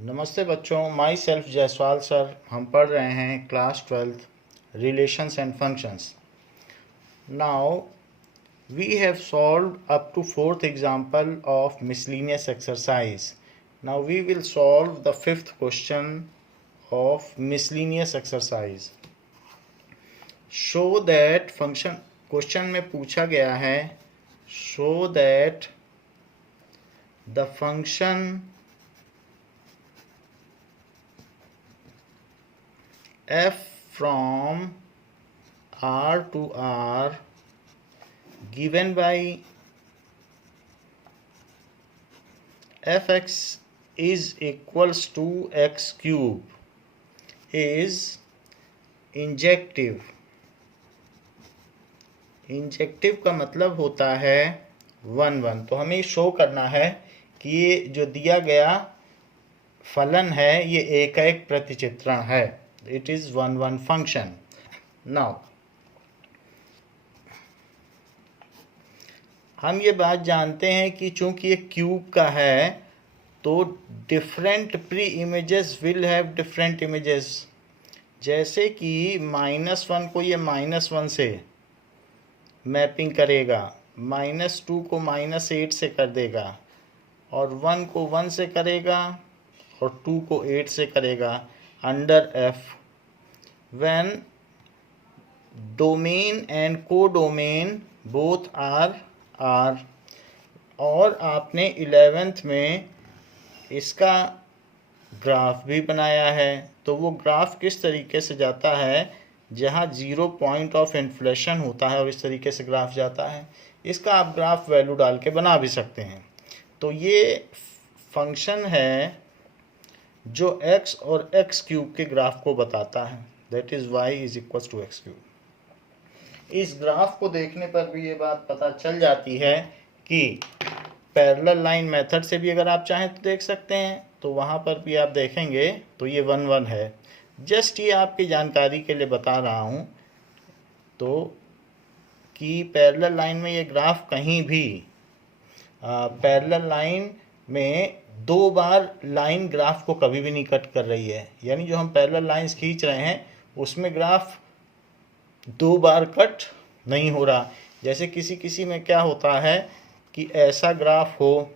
नमस्ते बच्चों, my self Jaiswal sir. हम पढ़ रहे हैं class 12th relations and functions. Now we have solved up to fourth example of miscellaneous exercise. Now we will solve the fifth question of miscellaneous exercise. Show that function, question में पूछा गया है show that the function f from r to r given by fx is equals to x cube is injective. Injective का मतलब होता है 1 1। तो हमें शो करना है कि ये जो दिया गया फलन है ये एक प्रतिचित्रण है। It is 1 1 function. Now हम ये बात जानते हैं कि चूंकि ये क्यूब का है तो different pre images will have different images. जैसे कि -1 को ये -1 से मैपिंग करेगा, -2 को -8 से कर देगा, और 1 को 1 से करेगा और 2 को 8 से करेगा under f when domain and codomain both are R। और आपने 11th में इसका ग्राफ भी बनाया है। तो वो ग्राफ किस तरीके से जाता है, जहाँ 0 पॉइंट ऑफ इन्फ्लेशन होता है और इस तरीके से ग्राफ जाता है। इसका आप ग्राफ वैल्यू डाल के बना भी सकते हैं। तो ये फंक्शन है जो x और x क्यूब के ग्राफ को बताता है। That is y is equal to x cube. इस ग्राफ को देखने पर भी ये बात पता चल जाती है कि पैरेलल लाइन मेथड से भी अगर आप चाहें तो देख सकते हैं। तो वहाँ पर भी आप देखेंगे तो ये 1 1 है। जस्ट ये आपकी जानकारी के लिए बता रहा हूँ तो कि पैरेलल लाइन में ये ग्राफ कहीं भी पैरेलल लाइन में 2 बार लाइन ग्राफ को कभी भी नहीं कट कर रही है। यानी जो हम पैरेलल लाइंस खींच रहे हैं उसमें ग्राफ 2 बार कट नहीं हो रहा। जैसे किसी किसी में क्या होता है कि ऐसा ग्राफ हो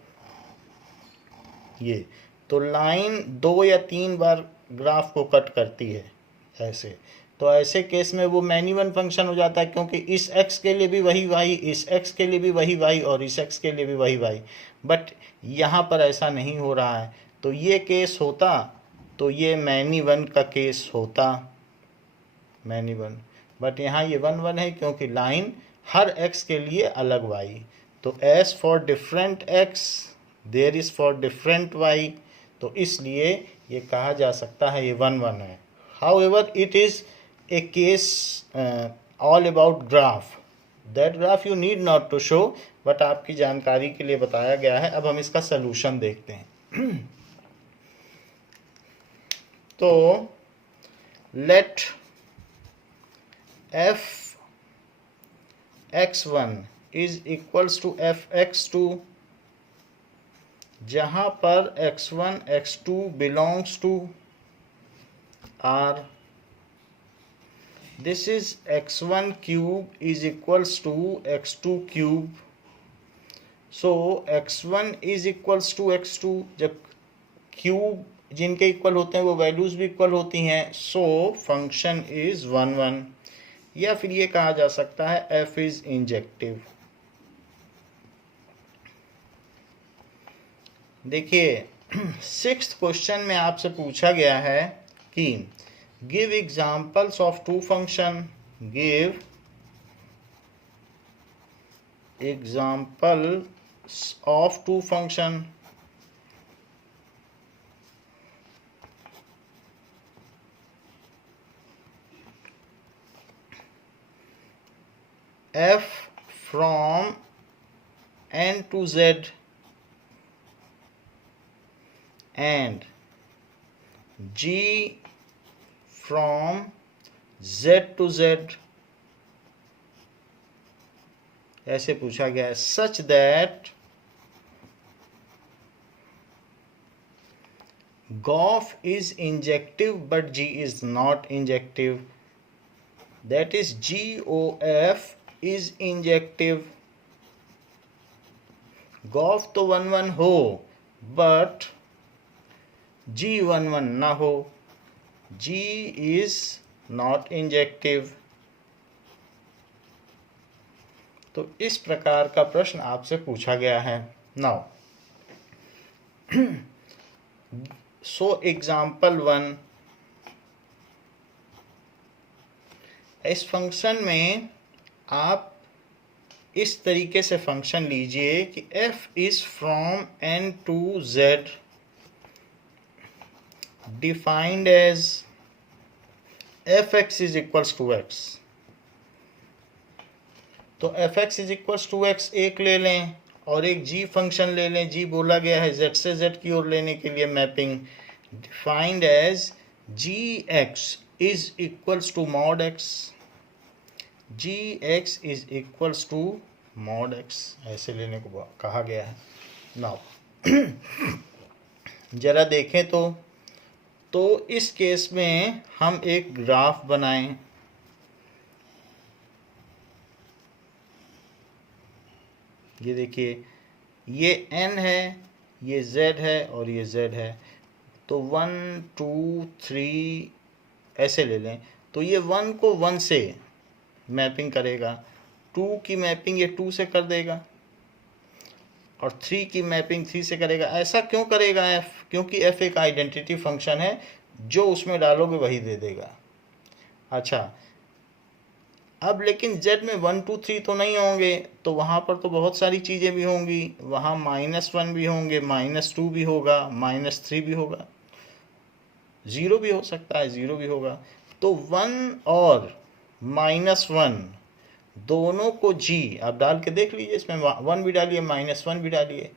ये, तो लाइन 2 या 3 बार ग्राफ को कट करती है ऐसे। तो ऐसे केस में वो मैनी वन फंक्शन हो जाता है, क्योंकि इस x के लिए भी वही y, इस x के लिए भी वही y और इस x के लिए भी वही y। बट यहाँ पर ऐसा नहीं हो रहा है। तो ये केस होता तो ये मैनी वन का केस होता, मैनी वन। बट यहाँ ये 1 1 है क्योंकि लाइन हर x के लिए अलग y। तो as for different x there is for different y। तो इसलिए ये कहा जा सकता है ये 1 1 है। However, it is a case all about graph. That graph you need not to show, but आपकी जानकारी के लिए बताया गया है। अब हम इसका सलूशन देखते हैं। तो let f x1 is equals to f x2, जहाँ पर x1 x2 belongs to R। This is x1 cube is equals to x2 cube. So x1 is equals to x2। जब क्यूब जिनके इक्वल होते हैं वो वैल्यूज भी equal होती हैं। So function is 1 1। या फिर ये कहा जा सकता है f इज इंजेक्टिव। देखिए 6th क्वेश्चन में आपसे पूछा गया है कि give examples of two function, give examples of two function f from n to z and g from z to z। ऐसे पूछा गया है such that Gof is injective but G is not injective. That is GOF is injective. Gof तो 1-1 हो but G11 ना हो. G is not injective. तो इस प्रकार का प्रश्न आपसे पूछा गया है. Now so example 1, इस फंक्शन में आप इस तरीके से फंक्शन लीजिए कि f is from n to z defined as fx is equals to x. तो fx is equals to x एक ले लें और एक g फंक्शन ले लें. g बोला गया है z से z की ओर लेने के लिए mapping. Defined as gx is equals to mod x. gx is equals to mod x ऐसे लेने को कहा गया है. नाउ जरा देखें तो इस केस में हम एक ग्राफ बनाएं. ये देखिए, ये n है, ये z है और ये z है. तो 1 2 3 ऐसे ले लें. तो ये 1 को 1 से मैपिंग करेगा, 2 की मैपिंग ये 2 से कर देगा और 3 की मैपिंग 3 से करेगा. ऐसा क्यों करेगा f? क्योंकि f एक आइडेंटिटी फंक्शन है, जो उसमें डालोगे वही दे देगा. अच्छा, अब लेकिन z में 1 2 3 तो नहीं होंगे, तो वहाँ पर तो बहुत सारी चीज़ें भी होंगी. वहाँ -1 भी होंगे, -2 भी होगा, -3 भी होगा, 0 भी हो सकता है, 0 भी होगा. तो 1 और -1 दोनों को g आप डाल के देख लीजिए. इसमें 1 भी डालिए, -1 भी डालिए,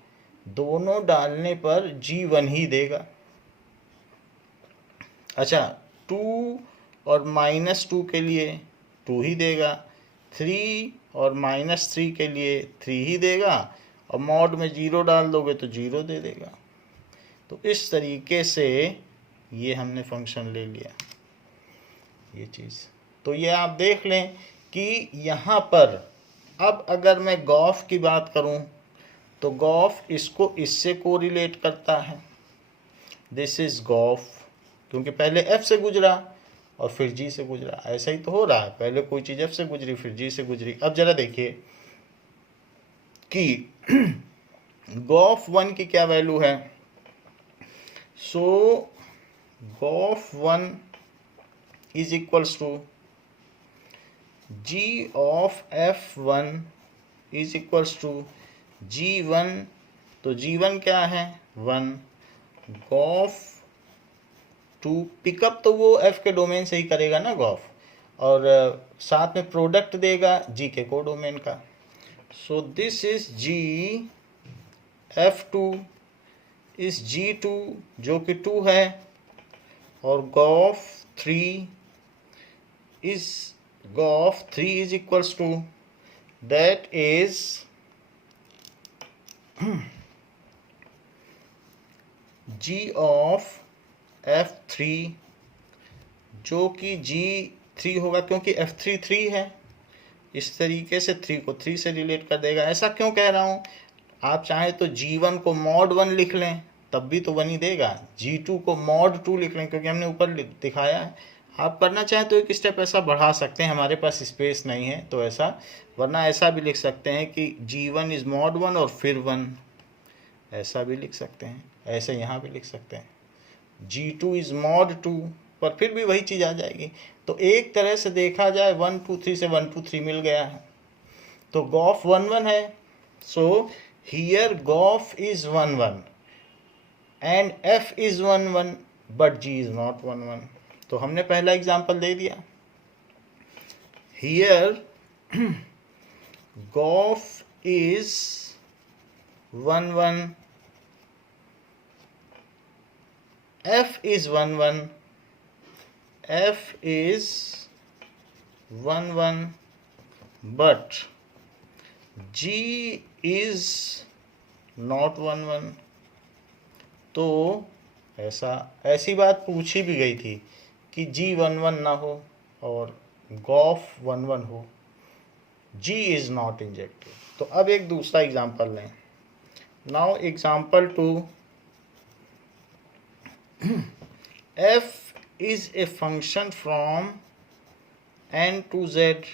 दोनों डालने पर g1 ही देगा. अच्छा, 2 और -2 के लिए 2 ही देगा, 3 और -3 के लिए 3 ही देगा, और मॉड में 0 डाल दोगे तो 0 दे देगा. तो इस तरीके से ये हमने फंक्शन ले लिया, ये चीज़. तो ये आप देख लें कि यहाँ पर अब अगर मैं गॉफ की बात करूँ तो गॉफ इसको इससे कोरिलेट करता है. दिस इज गॉफ, क्योंकि पहले f से गुजरा और फिर g से गुजरा. ऐसा ही तो हो रहा है, पहले कोई चीज़ f से गुजरी फिर g से गुजरी. अब जरा देखिए कि गॉफ 1 की क्या वैल्यू है. So gof 1 is equals to g of f1 is equals to g1. तो g1 क्या है, 1. गॉफ 2 पिकअप तो वो f के डोमेन से ही करेगा ना गॉफ, और साथ में प्रोडक्ट देगा g के को डोमेन का. सो दिस इज g f2 इस g2 जो कि 2 है, और Gauff 3 is equals to, that is g of f3 जो कि g3 होगा, क्योंकि f3 3 है. इस तरीके से 3 को 3 से रिलेट कर देगा. ऐसा क्यों कह रहा हूँ, आप चाहें तो g1 को mod 1 लिख लें, तब भी तो 1 ही देगा. g2 को mod 2 लिख लें, क्योंकि हमने ऊपर दिखाया है. आप करना चाहें तो एक स्टेप ऐसा बढ़ा सकते हैं, हमारे पास स्पेस नहीं है तो ऐसा, वरना ऐसा भी लिख सकते हैं कि g1 इज mod 1 और फिर 1, ऐसा भी लिख सकते हैं. ऐसे यहाँ भी लिख सकते हैं g2 इज mod 2, पर फिर भी वही चीज़ आ जाएगी. तो एक तरह से देखा जाए 1 2 3 से 1 2 3 मिल गया है. तो गॉफ 1 1 है. So here gof is 1 1 and f is 1 1 but g is not 1 1. तो हमने पहला एग्जाम्पल दे दिया. Here gof is 1 1, f is 1 1, f is 1 1, but g is not 1 1. तो ऐसी बात पूछी भी गई थी कि G11 ना हो और GOF11 हो, G इज नॉट इंजेक्टिव। तो अब एक दूसरा एग्जांपल लें। Now example 2, f is a function from n to z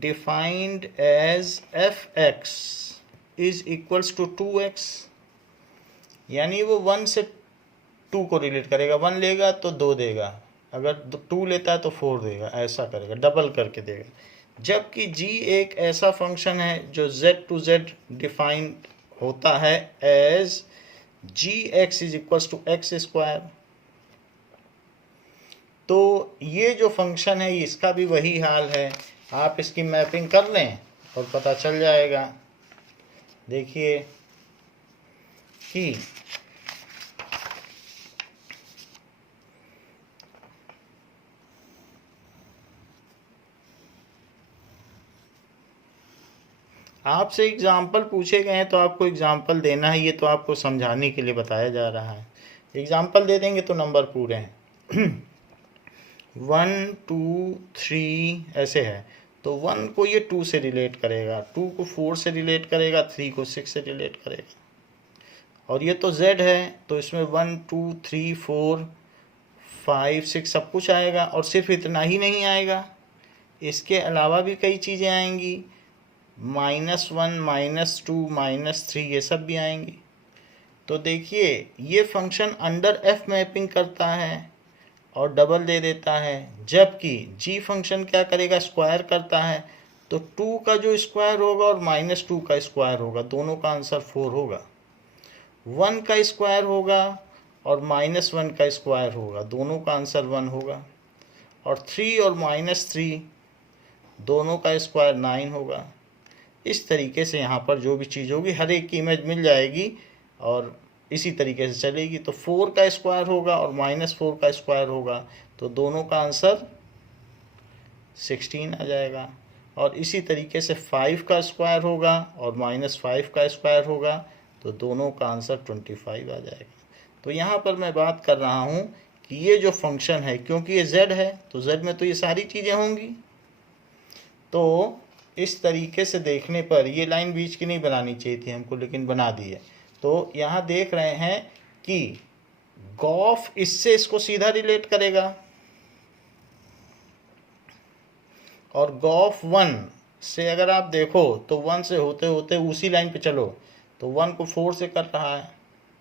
defined as fx is equals to 2x, यानी वो 1 से 2 को रिलेट करेगा, 1 लेगा तो 2 देगा, अगर 2 लेता है तो 4 देगा, ऐसा करेगा, डबल करके देगा। जबकि g एक ऐसा फंक्शन है जो z to z डिफाइंड होता है as gx is equals to X square. तो ये जो फंक्शन है इसका भी वही हाल है, आप इसकी मैपिंग कर लें और पता चल जाएगा। देखिए कि आपसे एग्जाम्पल पूछे गए हैं तो आपको एग्जाम्पल देना है, ये तो आपको समझाने के लिए बताया जा रहा है। एग्जाम्पल दे देंगे तो नंबर पूरे हैं। 1 2 3 ऐसे है, तो 1 को ये 2 से रिलेट करेगा, 2 को 4 से रिलेट करेगा, 3 को 6 से रिलेट करेगा। और ये तो z है तो इसमें 1 2 3 4 5 6 सब कुछ आएगा। और सिर्फ इतना ही नहीं आएगा, इसके अलावा भी कई चीज़ें आएंगी, -1 -2 -3 ये सब भी आएंगी। तो देखिए ये फंक्शन अंडर f मैपिंग करता है और डबल दे देता है, जबकि g फंक्शन क्या करेगा, स्क्वायर करता है। तो 2 का जो स्क्वायर होगा और -2 का स्क्वायर होगा, दोनों का आंसर 4 होगा। 1 का स्क्वायर होगा और -1 का स्क्वायर होगा, दोनों का आंसर 1 होगा। और 3 और -3 दोनों का स्क्वायर 9 होगा। इस तरीके से यहाँ पर जो भी चीज़ होगी हर एक की इमेज मिल जाएगी और इसी तरीके से चलेगी। तो 4 का स्क्वायर होगा और -4 का स्क्वायर होगा, तो दोनों का आंसर 16 आ जाएगा। और इसी तरीके से 5 का स्क्वायर होगा और -5 का स्क्वायर होगा, तो दोनों का आंसर 25 आ जाएगा। तो यहाँ पर मैं बात कर रहा हूँ कि ये जो फंक्शन है, क्योंकि ये z है तो z में तो ये सारी चीज़ें होंगी। तो इस तरीके से देखने पर ये लाइन बीच की नहीं बनानी चाहिए थी हमको, लेकिन बना दी है। तो यहाँ देख रहे हैं कि गॉफ इससे इसको सीधा रिलेट करेगा और गॉफ 1 से अगर आप देखो तो 1 से होते होते उसी लाइन पे चलो तो 1 को 4 से कर रहा है,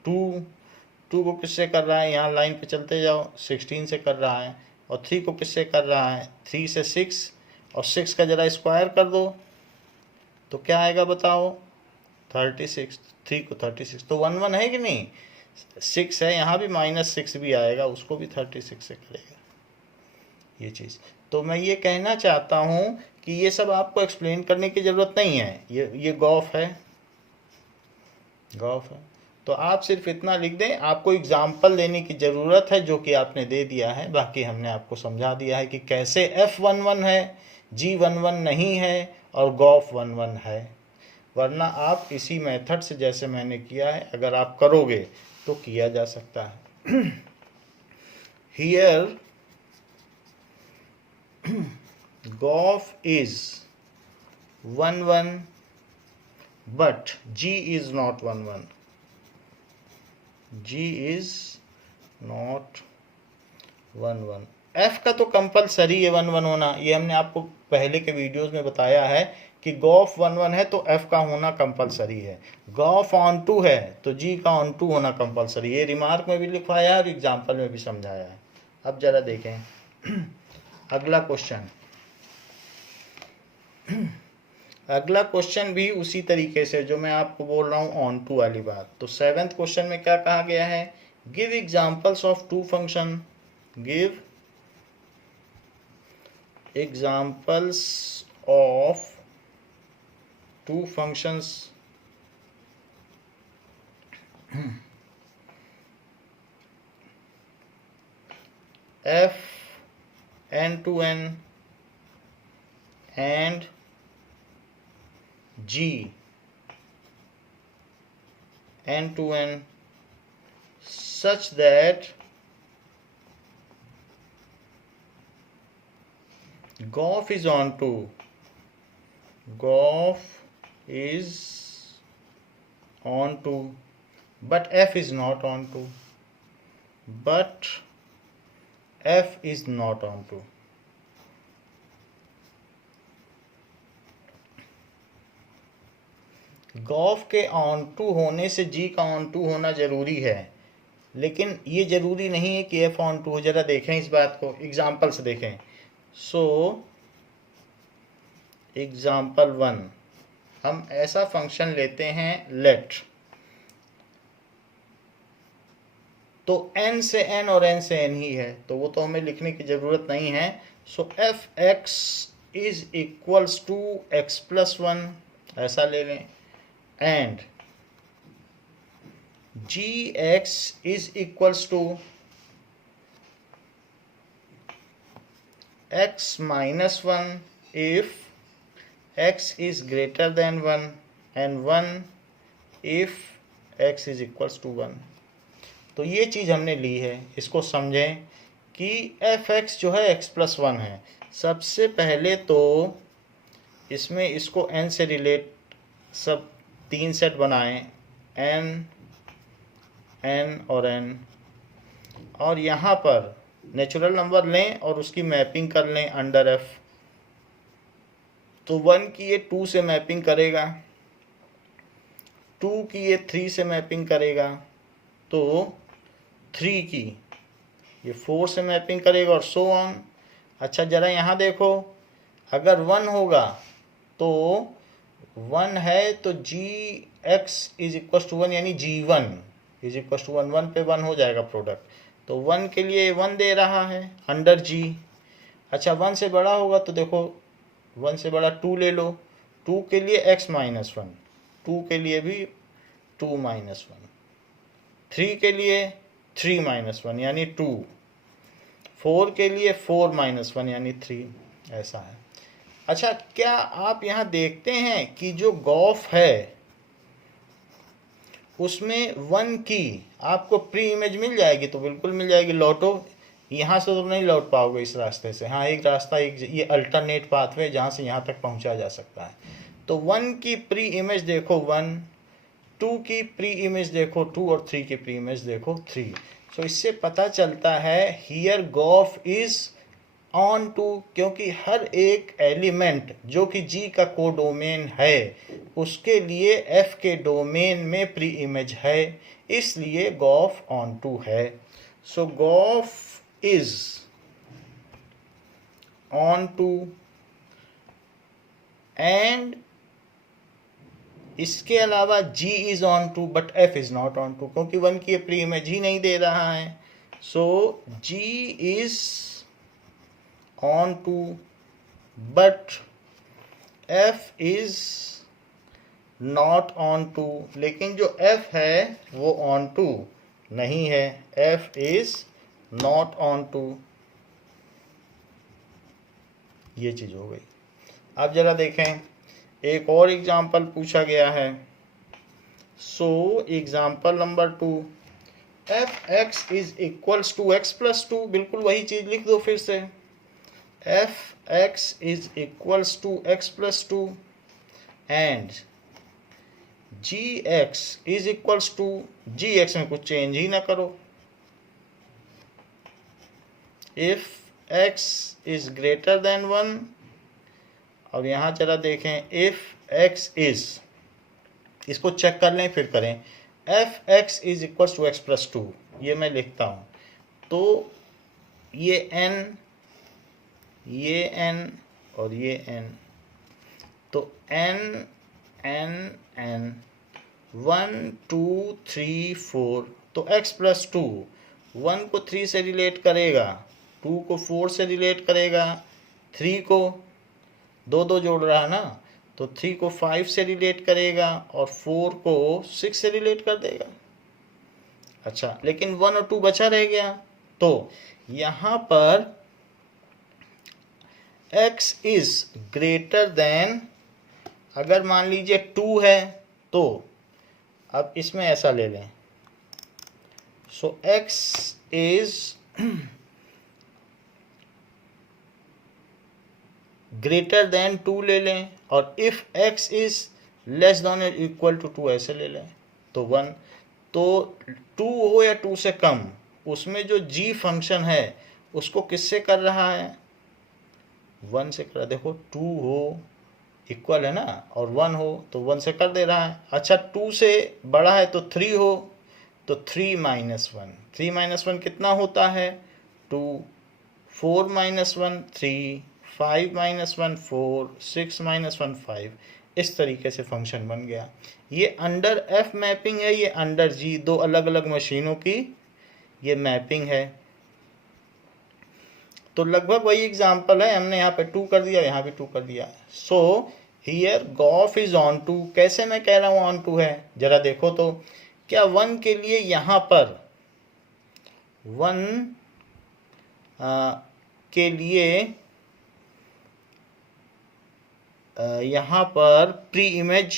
2 को किससे कर रहा है, यहाँ लाइन पे चलते जाओ 16 से कर रहा है। और 3 को किससे कर रहा है, 3 से 6, और 6 का ज़रा स्क्वायर कर दो तो क्या आएगा बताओ, 36। 3 को 36, तो 1 1 है कि नहीं, 6 है, यहाँ भी -6 भी आएगा, उसको भी 36 से करेगा ये चीज़। तो मैं ये कहना चाहता हूँ कि ये सब आपको एक्सप्लेन करने की ज़रूरत नहीं है, ये गॉफ है, गॉफ है। तो आप सिर्फ इतना लिख दें, आपको एग्जाम्पल देने की ज़रूरत है जो कि आपने दे दिया है। बाकी हमने आपको समझा दिया है कि कैसे F11 है, G11 नहीं है और गॉफ 11 है। वरना आप इसी मेथड से जैसे मैंने किया है अगर आप करोगे तो किया जा सकता है। Here gof is 11 but G is not 11, G is not 11। F का तो कंपलसरी है 11 होना, ये हमने आपको पहले के वीडियोस में बताया है कि गॉफ 11 है तो F का होना कंपलसरी है, गॉफ ऑन टू है तो G का ऑन टू होना कंपलसरी है। ये रिमार्क में भी लिखवाया है और एग्जाम्पल में भी समझाया है। अब जरा देखें अगला क्वेश्चन। अगला क्वेश्चन भी उसी तरीके से जो मैं आपको बोल रहा हूँ ऑन टू वाली बात। तो 7th क्वेश्चन में क्या कहा गया है, give examples of two function, give examples of two functions f n to n and g n to n such that Goff is onto but F is not onto. Gof के onto होने से जी का on to होना जरूरी है, लेकिन ये जरूरी नहीं है कि एफ ऑन टू हो। जरा देखें इस बात को, एग्जाम्पल से देखें। सो एग्जाम्पल 1, हम ऐसा फंक्शन लेते हैं लेट, तो n से n और n से n ही है, तो वो तो हमें लिखने की जरूरत नहीं है। So f x is equals to x plus 1 ऐसा ले लें, and ji x is equals to x minus 1 if x is greater than 1 and 1 if x is equals to 1। तो ये चीज़ हमने ली है, इसको समझें कि f(x) जो है x प्लस 1 है। सबसे पहले तो इसमें इसको n से रिलेट सब 3 सेट बनाएं, n और n, और यहाँ पर नेचुरल नंबर लें और उसकी मैपिंग कर लें अंडर f। तो 1 की ये 2 से मैपिंग करेगा, 2 की ये 3 से मैपिंग करेगा, तो 3 की ये 4 से मैपिंग करेगा और सो ऑन। अच्छा ज़रा यहाँ देखो, अगर 1 होगा तो 1 है तो जी एक्स इज इक्वल टू 1 यानी G1 इज इक्वल टू 1, 1 पे 1 हो जाएगा प्रोडक्ट, तो 1 के लिए 1 दे रहा है अंडर G। अच्छा 1 से बड़ा होगा तो देखो 1 से बड़ा 2 ले लो, 2 के लिए x माइनस 1, 2 के लिए भी 2 माइनस 1, 3 के लिए 3 माइनस 1 यानी 2, 4 के लिए 4 माइनस 1 यानी 3, ऐसा है। अच्छा क्या आप यहाँ देखते हैं कि जो गॉफ है उसमें 1 की आपको प्री इमेज मिल जाएगी? तो बिल्कुल मिल जाएगी। लौटो, यहाँ से तो नहीं लौट पाओगे इस रास्ते से। हाँ एक रास्ता, एक ये अल्टरनेट पाथवे जहाँ से यहाँ तक पहुँचा जा सकता है। तो 1 की प्री इमेज देखो 1, 2 की प्री इमेज देखो 2 और 3 की प्री इमेज देखो 3। सो इससे पता चलता है here gof is onto, क्योंकि हर एक एलिमेंट जो कि G का कोडोमेन है उसके लिए F के डोमेन में प्री इमेज है, इसलिए गॉफ ऑन टू है। So Gauff is on to and इसके अलावा G is on to but F is not on to, क्योंकि 1 की प्री इमेज ही नहीं दे रहा है। सो G is on to but F is not on to, लेकिन जो F है वो on to नहीं है, F is not onto. ये चीज हो गई। अब जरा देखें एक और एग्जाम्पल पूछा गया है। So example number 2, F x is equals to x plus 2, बिल्कुल वही चीज लिख दो फिर से, F x is equals to x plus 2 and ji x is equals to, G X में कुछ चेंज ही ना करो, if x is greater than 1, और यहाँ जरा देखें if x is, इसको चेक कर लें फिर करें, f x is equals to x plus 2, ये मैं लिखता हूँ। तो ये n और ये n, तो n 1 2 3 4, तो x plus 2 1 को 3 से रिलेट करेगा, 2 को 4 से रिलेट करेगा, 3 को 2 जोड़ रहा ना, तो 3 को 5 से रिलेट करेगा और 4 को 6 से रिलेट कर देगा। अच्छा लेकिन 1 और 2 बचा रह गया, तो यहाँ पर x इज ग्रेटर देन, अगर मान लीजिए 2 है तो अब इसमें ऐसा ले लें, सो x इज ग्रेटर देन 2 ले लें, और if x is less than और इक्वल टू 2 ऐसे ले लें तो 1। तो 2 हो या 2 से कम, उसमें जो g फंक्शन है उसको किससे कर रहा है, 1 से कर रहा है। देखो 2 हो इक्वल है ना, और 1 हो तो 1 से कर दे रहा है। अच्छा 2 से बड़ा है तो 3 हो तो 3 माइनस 1, 3 माइनस 1 कितना होता है 2, 4 माइनस 1 3, 5 माइनस 1 4, 6 माइनस 1 5। इस तरीके से फंक्शन बन गया। ये अंडर एफ मैपिंग है, ये अंडर जी, दो अलग अलग मशीनों की ये मैपिंग है। तो लगभग वही एग्जांपल है, हमने यहाँ पे 2 कर दिया, यहाँ भी 2 कर दिया। So here gof is onto. कैसे मैं कह रहा हूँ ऑन टू है, जरा देखो तो, क्या 1 के लिए यहाँ पर 1 के लिए यहाँ पर प्री इमेज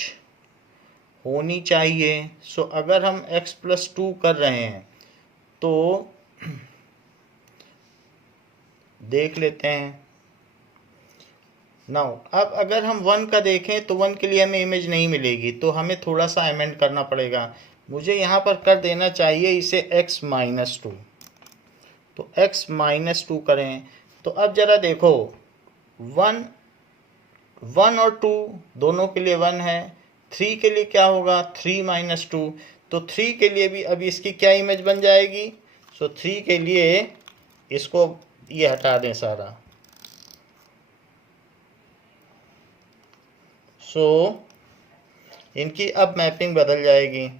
होनी चाहिए। सो अगर हम x+2 कर रहे हैं तो देख लेते हैं। नाउ अब अगर हम 1 का देखें तो 1 के लिए हमें इमेज नहीं मिलेगी, तो हमें थोड़ा सा अमेंड करना पड़ेगा। मुझे यहाँ पर कर देना चाहिए इसे x-2, तो x-2 करें। तो अब ज़रा देखो 1 और 2 दोनों के लिए 1 है, 3 के लिए क्या होगा 3-2, तो 3 के लिए भी अभी इसकी क्या इमेज बन जाएगी। सो 3 के लिए इसको ये हटा दें सारा। सो इनकी अब मैपिंग बदल जाएगी।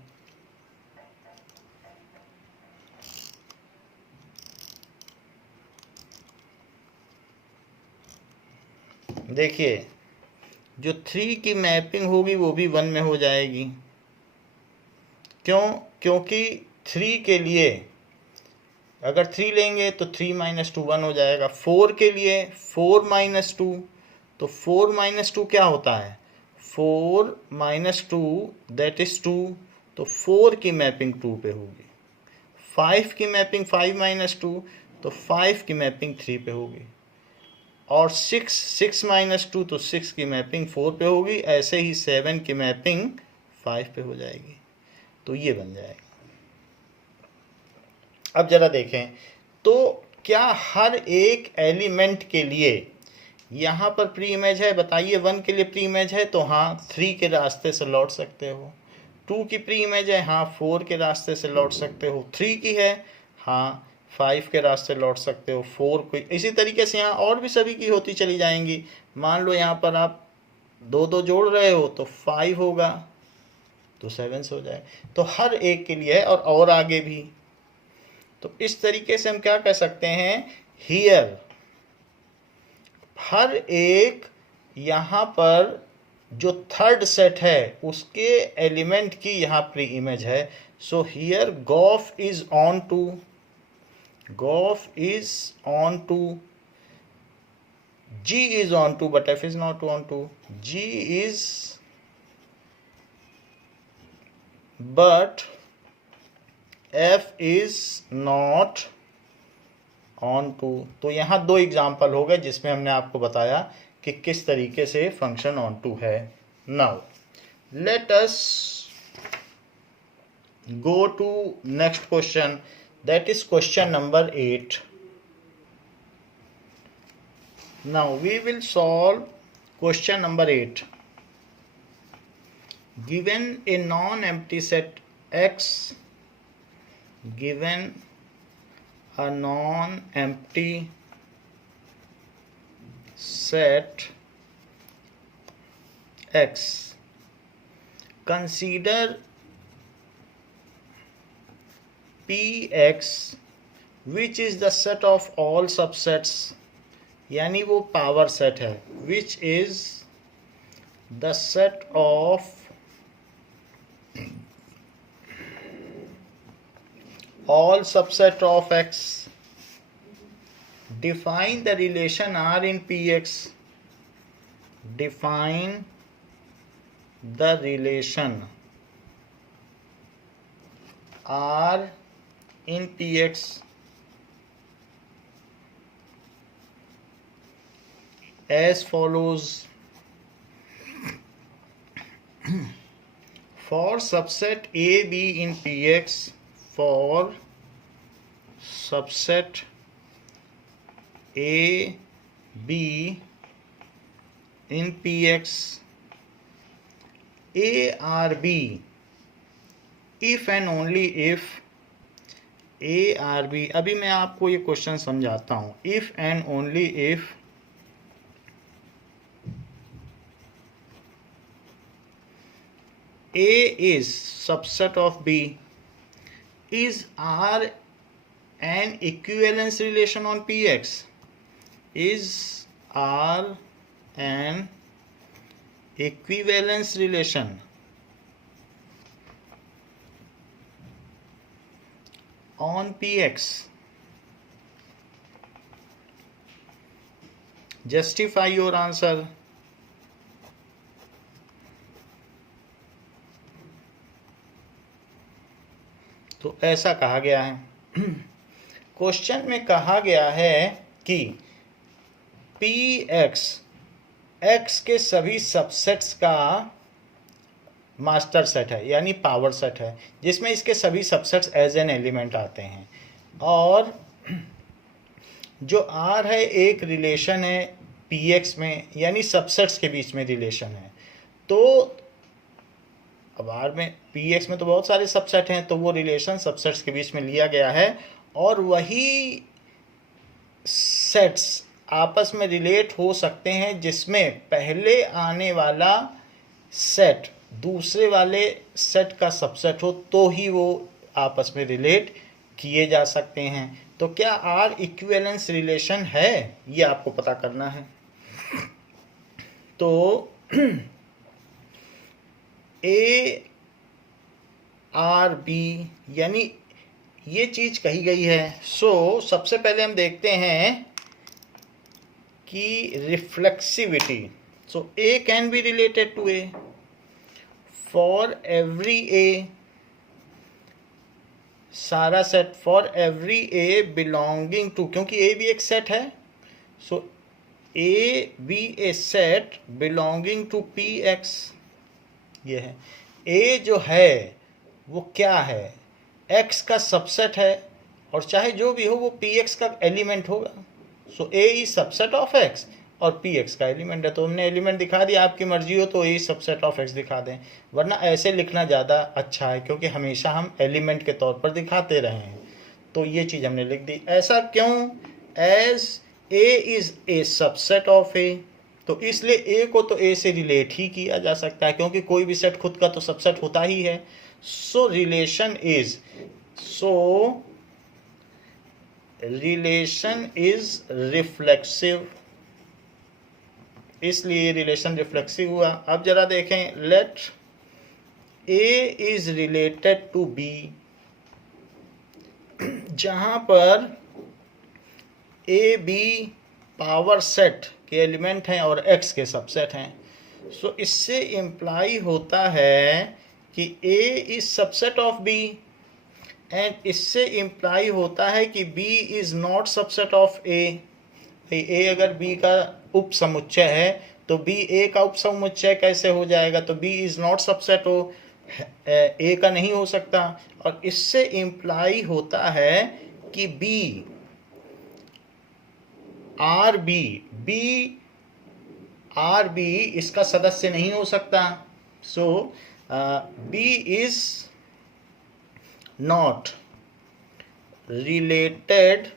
देखिए जो 3 की मैपिंग होगी वो भी 1 में हो जाएगी। क्यों, क्योंकि 3 के लिए अगर 3 लेंगे तो 3-2 1 हो जाएगा। 4 के लिए 4-2, तो 4-2 क्या होता है 4-2 दैट इज 2, तो 4 की मैपिंग 2 पे होगी। 5 की मैपिंग 5-2, तो 5 की मैपिंग 3 पे होगी। और 6-2, तो 6 की मैपिंग 4 पे होगी। ऐसे ही 7 की मैपिंग 5 पे हो जाएगी, तो ये बन जाएगा। अब जरा देखें तो क्या हर एक एलिमेंट के लिए यहाँ पर प्री इमेज है, बताइए। 1 के लिए प्री इमेज है तो हाँ 3 के रास्ते से लौट सकते हो। 2 की प्री इमेज है, हाँ 4 के रास्ते से लौट सकते हो। 3 की है, हाँ 5 के रास्ते लौट सकते हो। 4 को इसी तरीके से यहाँ और भी सभी की होती चली जाएंगी। मान लो यहाँ पर आप 2-2 जोड़ रहे हो तो 5 होगा, तो 7 से हो जाए। तो हर एक के लिए है, और आगे भी। तो इस तरीके से हम क्या कह सकते हैं, हियर हर एक यहाँ पर जो थर्ड सेट है उसके एलिमेंट की यहाँ प्री इमेज है। So here gof is onto, gof is onto, G is on to, but F is not on to. G is, but F is not on to। तो यहाँ 2 example हो गए जिसमें हमने आपको बताया कि किस तरीके से फंक्शन ऑन टू है। Now let us go to next question, that is question number 8। Now we will solve question number 8. Given a non-empty set X, given a non-empty set X, consider Px which is the set of all subsets, यानी वो power set है, which is the set of all subset of X. Define the relation R in P X, define the relation R in Px as follows. For subset A B in Px, for subset A B in Px, A R B, if and only if A R B, अभी मैं आपको ये question समझाता हूँ. If and only if A is subset of B, is R an equivalence relation on Px? Is R an equivalence relation on Px? Justify your answer. तो ऐसा कहा गया है. क्वेश्चन में कहा गया है कि Px x के सभी सबसेट्स का मास्टर सेट है, यानी पावर सेट है, जिसमें इसके सभी सबसेट्स एज एन एलिमेंट आते हैं. और जो R है एक रिलेशन है Px में, यानी सबसेट्स के बीच में रिलेशन है. तो अब R में Px में तो बहुत सारे सबसेट हैं, तो वो रिलेशन सबसेट्स के बीच में लिया गया है. और वही सेट्स आपस में रिलेट हो सकते हैं जिसमें पहले आने वाला सेट दूसरे वाले सेट का सबसेट हो, तो ही वो आपस में रिलेट किए जा सकते हैं. तो क्या R इक्विवेलेंस रिलेशन है, ये आपको पता करना है. तो A R B यानी ये चीज कही गई है. सबसे पहले हम देखते हैं कि reflexivity. A can be related to A for every A, सारा set for every A belonging to, क्योंकि A भी एक सेट है. A be a set belonging to Px. ये है A जो है वो क्या है, X का सबसेट है, और चाहे जो भी हो वो Px का एलिमेंट होगा. A is subset of X और Px का एलिमेंट है. तो हमने एलिमेंट दिखा दिया. आपकी मर्जी हो तो A is subset of X दिखा दें, वरना ऐसे लिखना ज़्यादा अच्छा है, क्योंकि हमेशा हम एलिमेंट के तौर पर दिखाते रहे हैं. तो ये चीज़ हमने लिख दी. ऐसा क्यों? एज A इज ए सबसेट ऑफ A, तो इसलिए A को तो A से रिलेट ही किया जा सकता है, क्योंकि कोई भी सेट खुद का तो सबसेट होता ही है. रिलेशन इज रिफ्लेक्सिव, इसलिए रिलेशन रिफ्लेक्सिव हुआ. अब जरा देखें, let A is related to B, जहां पर A B पावर सेट के एलिमेंट हैं और X के सबसेट हैं. इससे इम्प्लाई होता है कि A is subset of B, and इससे इम्प्लाई होता है कि B is not subset of A. A अगर B का उप समुच्चय है तो B A का उप समुच्चय कैसे हो जाएगा? तो B इज नॉट सबसेट हो A का नहीं हो सकता. और इससे इम्प्लाई होता है कि B R B इसका सदस्य नहीं हो सकता. B is not related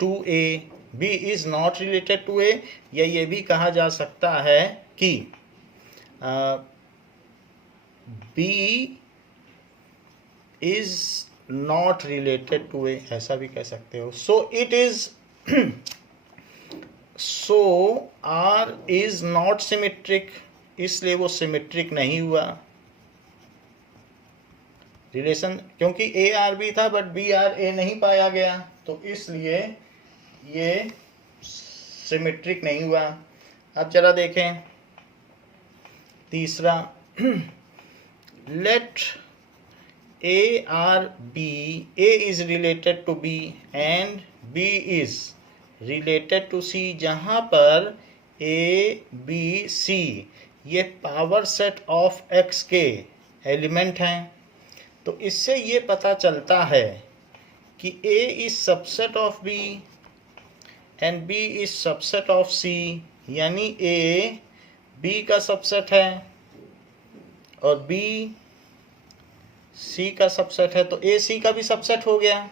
to A. B is not related to A, या ये भी कहा जा सकता है कि B is not related to A, ऐसा भी कह सकते हो. R is not symmetric, इसलिए वो सिमेट्रिक नहीं हुआ रिलेशन, क्योंकि ARB था बट BRA नहीं पाया गया, तो इसलिए ये सिमेट्रिक नहीं हुआ. अब जरा देखें तीसरा, late A or B, A is related to B and B is related to C, जहाँ पर A, B, C ये पावर सेट ऑफ X के एलिमेंट हैं, तो इससे ये पता चलता है कि A is subset of B and B is subset of C, यानी A B का सबसेट है और B C का सबसेट है, तो A C का भी सबसेट हो गया.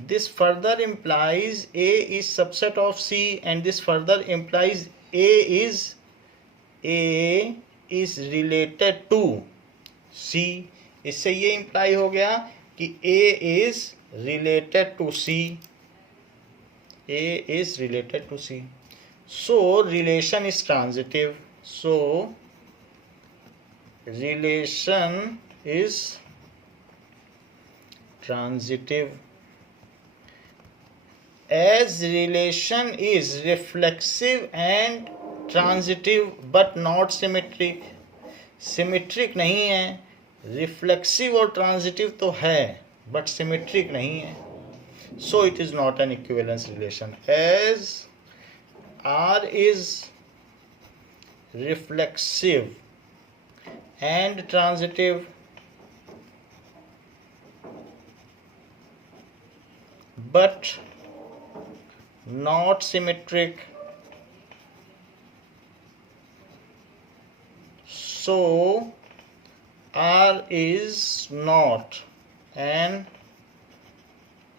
This further implies A is subset of C and this further implies A is related to C. इससे ये इम्प्लाई हो गया कि A is related to C. A is related to C. So relation is transitive. So relation is transitive. As relation is reflexive and transitive but not symmetric. Symmetric नहीं है, reflexive और transitive तो है but symmetric नहीं है. So it is not an equivalence relation. As R is reflexive and transitive, but not symmetric, so R is not an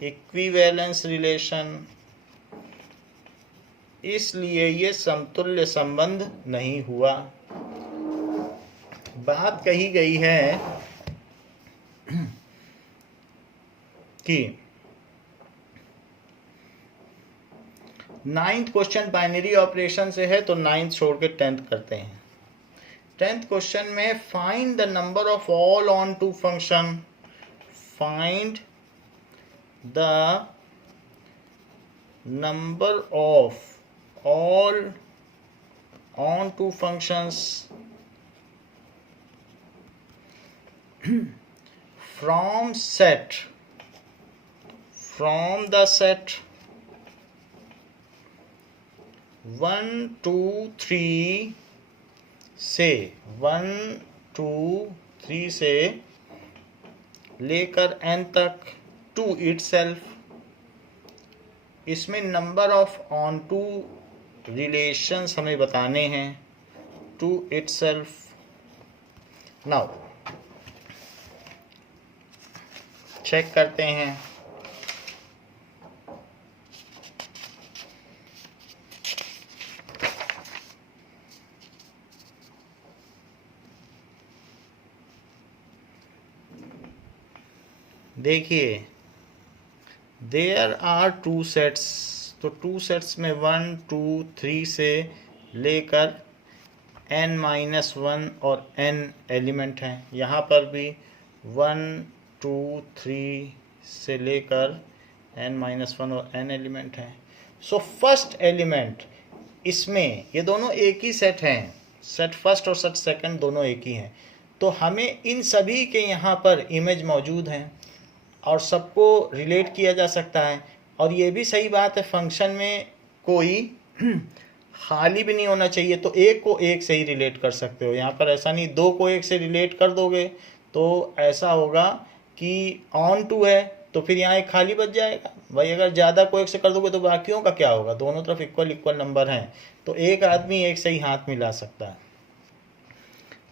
equivalence relation. इसलिए ये समतुल्य संबंध नहीं हुआ. बात कही गई है कि 9th क्वेश्चन बाइनरी ऑपरेशन से है, तो 9th छोड़ के 10th करते हैं. 10th क्वेश्चन में find the number of all onto function. Find the number of all onto functions from the set 1 2 3 से 1 2 3 से लेकर n तक to itself. इसमें number of onto relations हमें बताने हैं to itself. नाउ चेक करते हैं. देखिए देयर आर 2 सेट्स, तो 2 सेट्स में 1 2 3 से लेकर n-1 और n एलिमेंट हैं. यहाँ पर भी 1 2 3 से लेकर n-1 और n एलिमेंट हैं. सो फर्स्ट एलिमेंट, इसमें ये दोनों एक ही सेट हैं, सेट फर्स्ट और सेट सेकंड दोनों एक ही हैं, तो हमें इन सभी के यहाँ पर इमेज मौजूद हैं और सबको रिलेट किया जा सकता है. और ये भी सही बात है, फंक्शन में कोई खाली भी नहीं होना चाहिए, तो एक को एक से ही रिलेट कर सकते हो. यहाँ पर ऐसा नहीं 2 को 1 से रिलेट कर दोगे तो ऐसा होगा कि ऑन टू है तो फिर यहाँ एक खाली बच जाएगा. भाई अगर ज़्यादा को 1 से कर दोगे तो बाकियों का क्या होगा, दोनों तरफ इक्वल नंबर हैं, तो एक आदमी एक से ही हाथ मिला सकता है.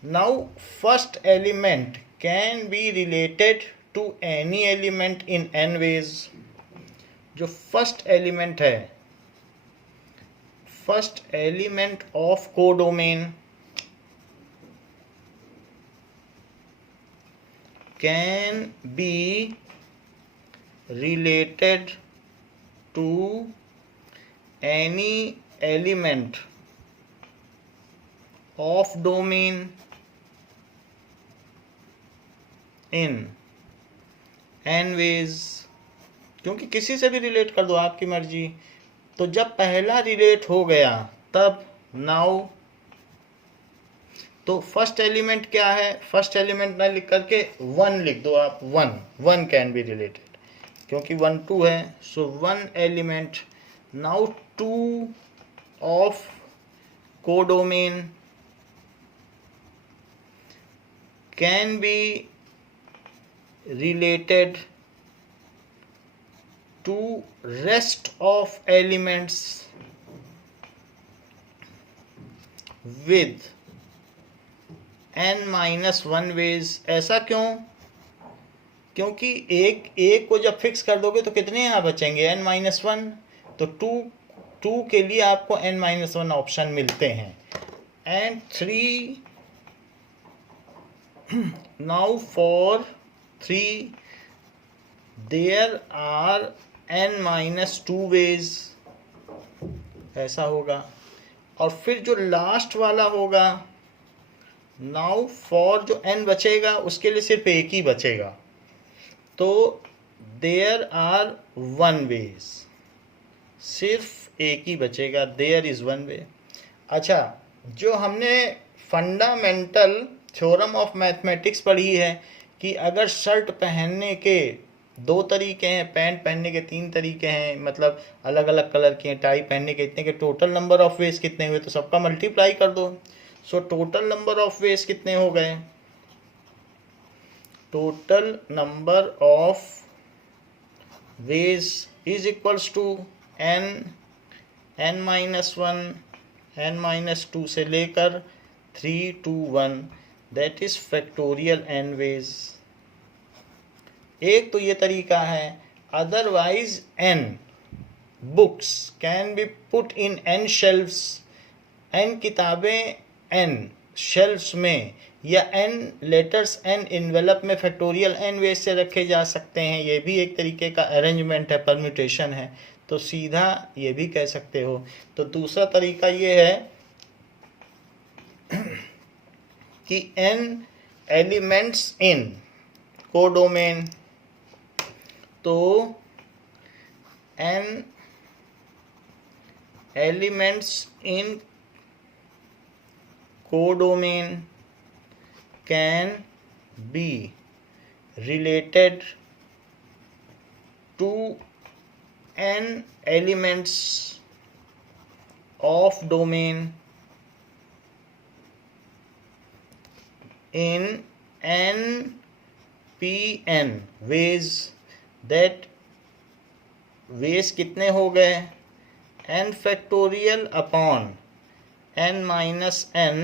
Now first element can be related to any element in n ways. जो फर्स्ट एलिमेंट है, first element of codomain can be related to any element of domain in n ways. क्योंकि किसी से भी रिलेट कर दो, आपकी मर्जी. तो जब पहला रिलेट हो गया तब नाउ तो फर्स्ट एलिमेंट क्या है, फर्स्ट एलिमेंट ना लिख करके 1 लिख दो आप, 1 कैन बी रिलेटेड, क्योंकि 1 2 है, सो 1 element. Now 2 of codomain can B related to rest of elements with n-1 ways। ऐसा क्यों? क्योंकि एक को जब फिक्स कर दोगे तो कितने यहाँ बचेंगे, n-1। तो 2 के लिए आपको n-1 ऑप्शन मिलते हैं। And 3 now for 3 there are n-2 ways, ऐसा होगा। और फिर जो लास्ट वाला होगा, नाउ फॉर जो n बचेगा उसके लिए सिर्फ एक ही बचेगा, तो देयर आर 1 वेज, सिर्फ एक ही बचेगा, देयर इज 1 वे। अच्छा, जो हमने फंडामेंटल थ्योरम ऑफ मैथमेटिक्स पढ़ी है कि अगर शर्ट पहनने के 2 तरीके हैं, पैंट पहनने के 3 तरीके हैं, मतलब अलग अलग कलर के हैं, टाई पहनने के इतने के, टोटल नंबर ऑफ वेज कितने हुए, तो सबका मल्टीप्लाई कर दो। So total number of ways कितने हो गए, total number of ways is equals to n-1 से लेकर 3 to 1, that is factorial n ways. एक तो ये तरीका है, otherwise n books can be put in n shelves, n किताबें n शेल्फ्स में, या n लेटर्स n इन्वेलप में फैक्टोरियल n वेज से रखे जा सकते हैं। ये भी एक तरीके का अरेंजमेंट है, परम्यूटेशन है, तो सीधा ये भी कह सकते हो। तो दूसरा तरीका ये है कि n एलिमेंट्स इन कोडोमेन, तो n elements in codomain can be related to n elements of domain in n-Pn ways, that ways कितने हो गए, n factorial upon n-n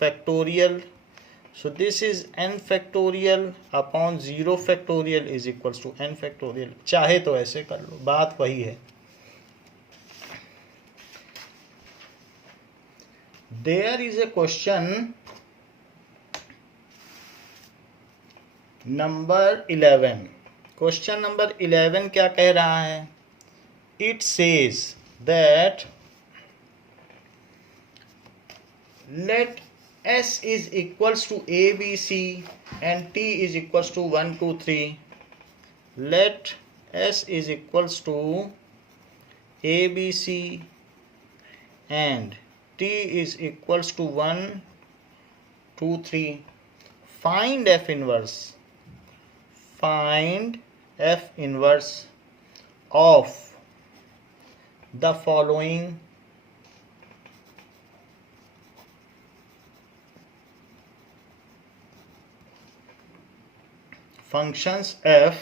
factorial. So this is n factorial upon 0 factorial is equals to n factorial. चाहे तो ऐसे कर लो, बात वही है। There is a question number 11। Question number 11 क्या कह रहा है, it says that let s is equals to ABC and t is equals to 1 2 3, let s is equals to ABC and t is equals to 1 2 3, find f inverse, find f inverse of the following functions f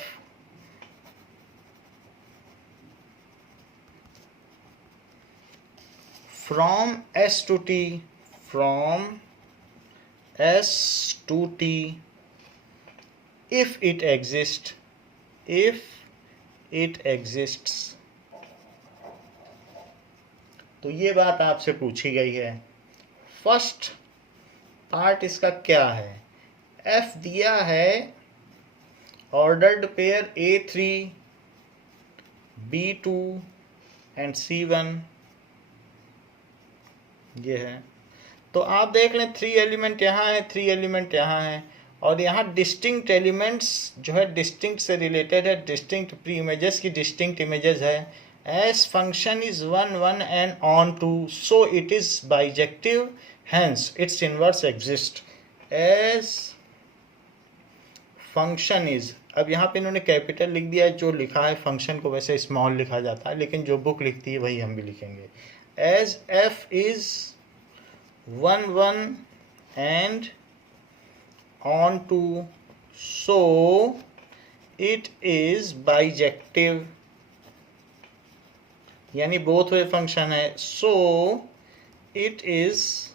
from s to t, from s to t, if it exists, if it exists। तो ये बात आपसे पूछी गई है। First part इसका क्या है, f दिया है ordered pair A3 B2 and C1, ये है। तो आप देख लें 3 एलिमेंट यहाँ है, 3 एलिमेंट यहाँ है, और यहाँ डिस्टिंक्ट एलिमेंट्स जो है डिस्टिंक्ट से रिलेटेड है, डिस्टिंक्ट प्री इमेजेस की डिस्टिंक्ट इमेजेस है। S function is 1 1 and on 2, so it is bijective hence its inverse exists as function is। अब यहाँ पे इन्होंने कैपिटल लिख दिया है, जो लिखा है फंक्शन को वैसे स्मॉल लिखा जाता है, लेकिन जो बुक लिखती है वही हम भी लिखेंगे। As f is 1 1 and on to, so it is bijective, यानी बोथ वे फंक्शन है, so it is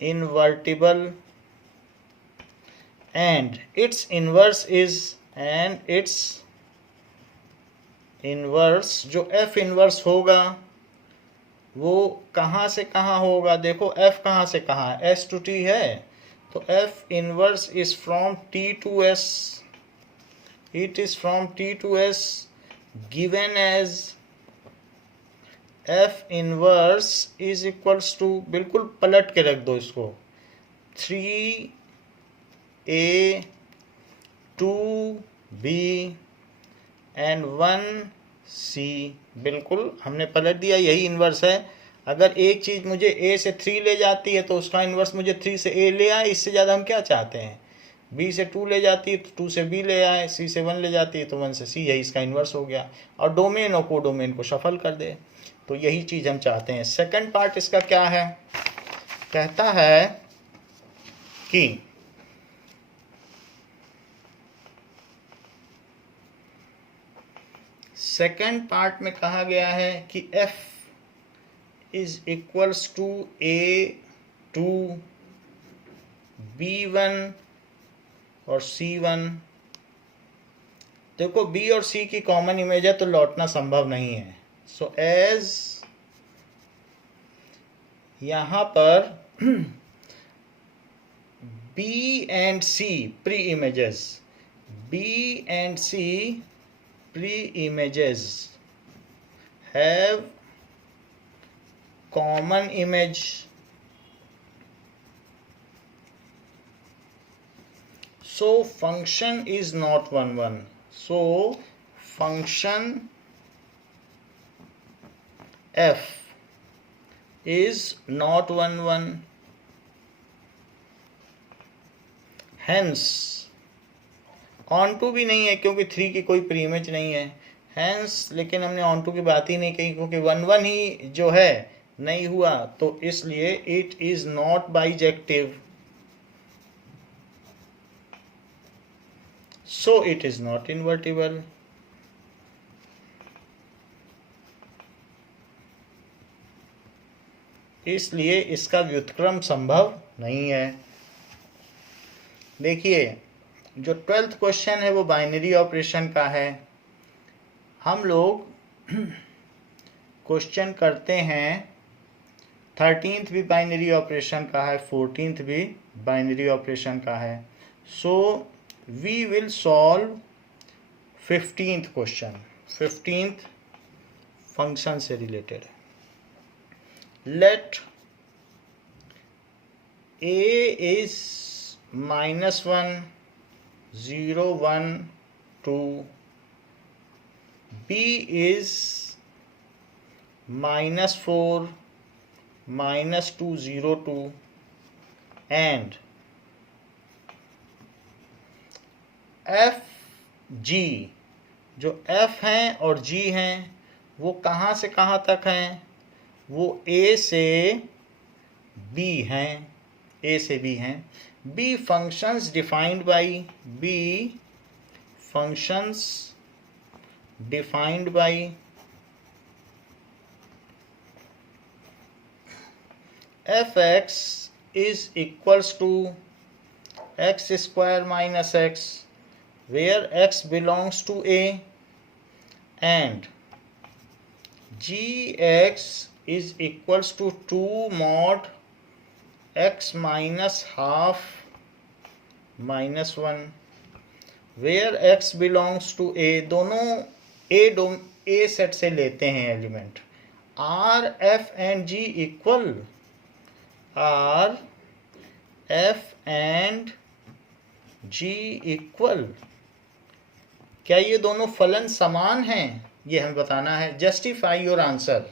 invertible and its inverse is, and its inverse जो f inverse होगा वो कहाँ से कहाँ होगा। देखो f कहाँ से कहाँ है, s to t है, तो f inverse is from t to s, it is from t to s given as f inverse is equals to, बिल्कुल पलट के रख दो इसको, 3a 2b and 1c, बिल्कुल हमने पलट दिया, यही इन्वर्स है। अगर एक चीज़ मुझे a से 3 ले जाती है तो उसका इन्वर्स मुझे 3 से a ले आए, इससे ज़्यादा हम क्या चाहते हैं। b से 2 ले जाती है तो 2 से b ले आए, c से 1 ले जाती है तो 1 से c, यही इसका इन्वर्स हो गया। और डोमेन और कोडोमेन को शफल कर दे, तो यही चीज़ हम चाहते हैं। सेकंड पार्ट इसका क्या है, कहता है कि सेकंड पार्ट में कहा गया है कि f is equals to a2 b1 और c1। देखो b और c की कॉमन इमेज है तो लौटना संभव नहीं है। सो एज यहाँ पर b and c pre images, b and c pre-images have common image, so function is not 1 1, so function f is not 1 1, hence on to भी नहीं है क्योंकि 3 की कोई प्री इमेज नहीं है, हैंस, लेकिन हमने ऑन टू की बात ही नहीं कही क्योंकि 1 1 ही जो है नहीं हुआ, तो इसलिए it is not bijective, so it is not invertible. इसलिए इसका व्युत्क्रम संभव नहीं है। देखिए जो 12th क्वेश्चन है वो बाइनरी ऑपरेशन का है। हम लोग क्वेश्चन करते हैं 13th भी बाइनरी ऑपरेशन का है, 14th भी बाइनरी ऑपरेशन का है। So we will solve 15th question, 15th function से रिलेटेड है। Let a is -1 0 1 2, b is -4 -2 0 2, and f g, जो f हैं और g हैं वो कहाँ से कहाँ तक हैं, वो a से b हैं, a से b हैं। b functions defined by, b functions defined by fx is equals to x square minus x, where x belongs to a, and gx is equals to 2 mod x minus half minus 1, where x belongs to a। दोनों a सेट से लेते हैं element. Are F and G equal, are F and G equal, क्या ये दोनों फलन समान हैं, ये हमें बताना है। Justify your answer,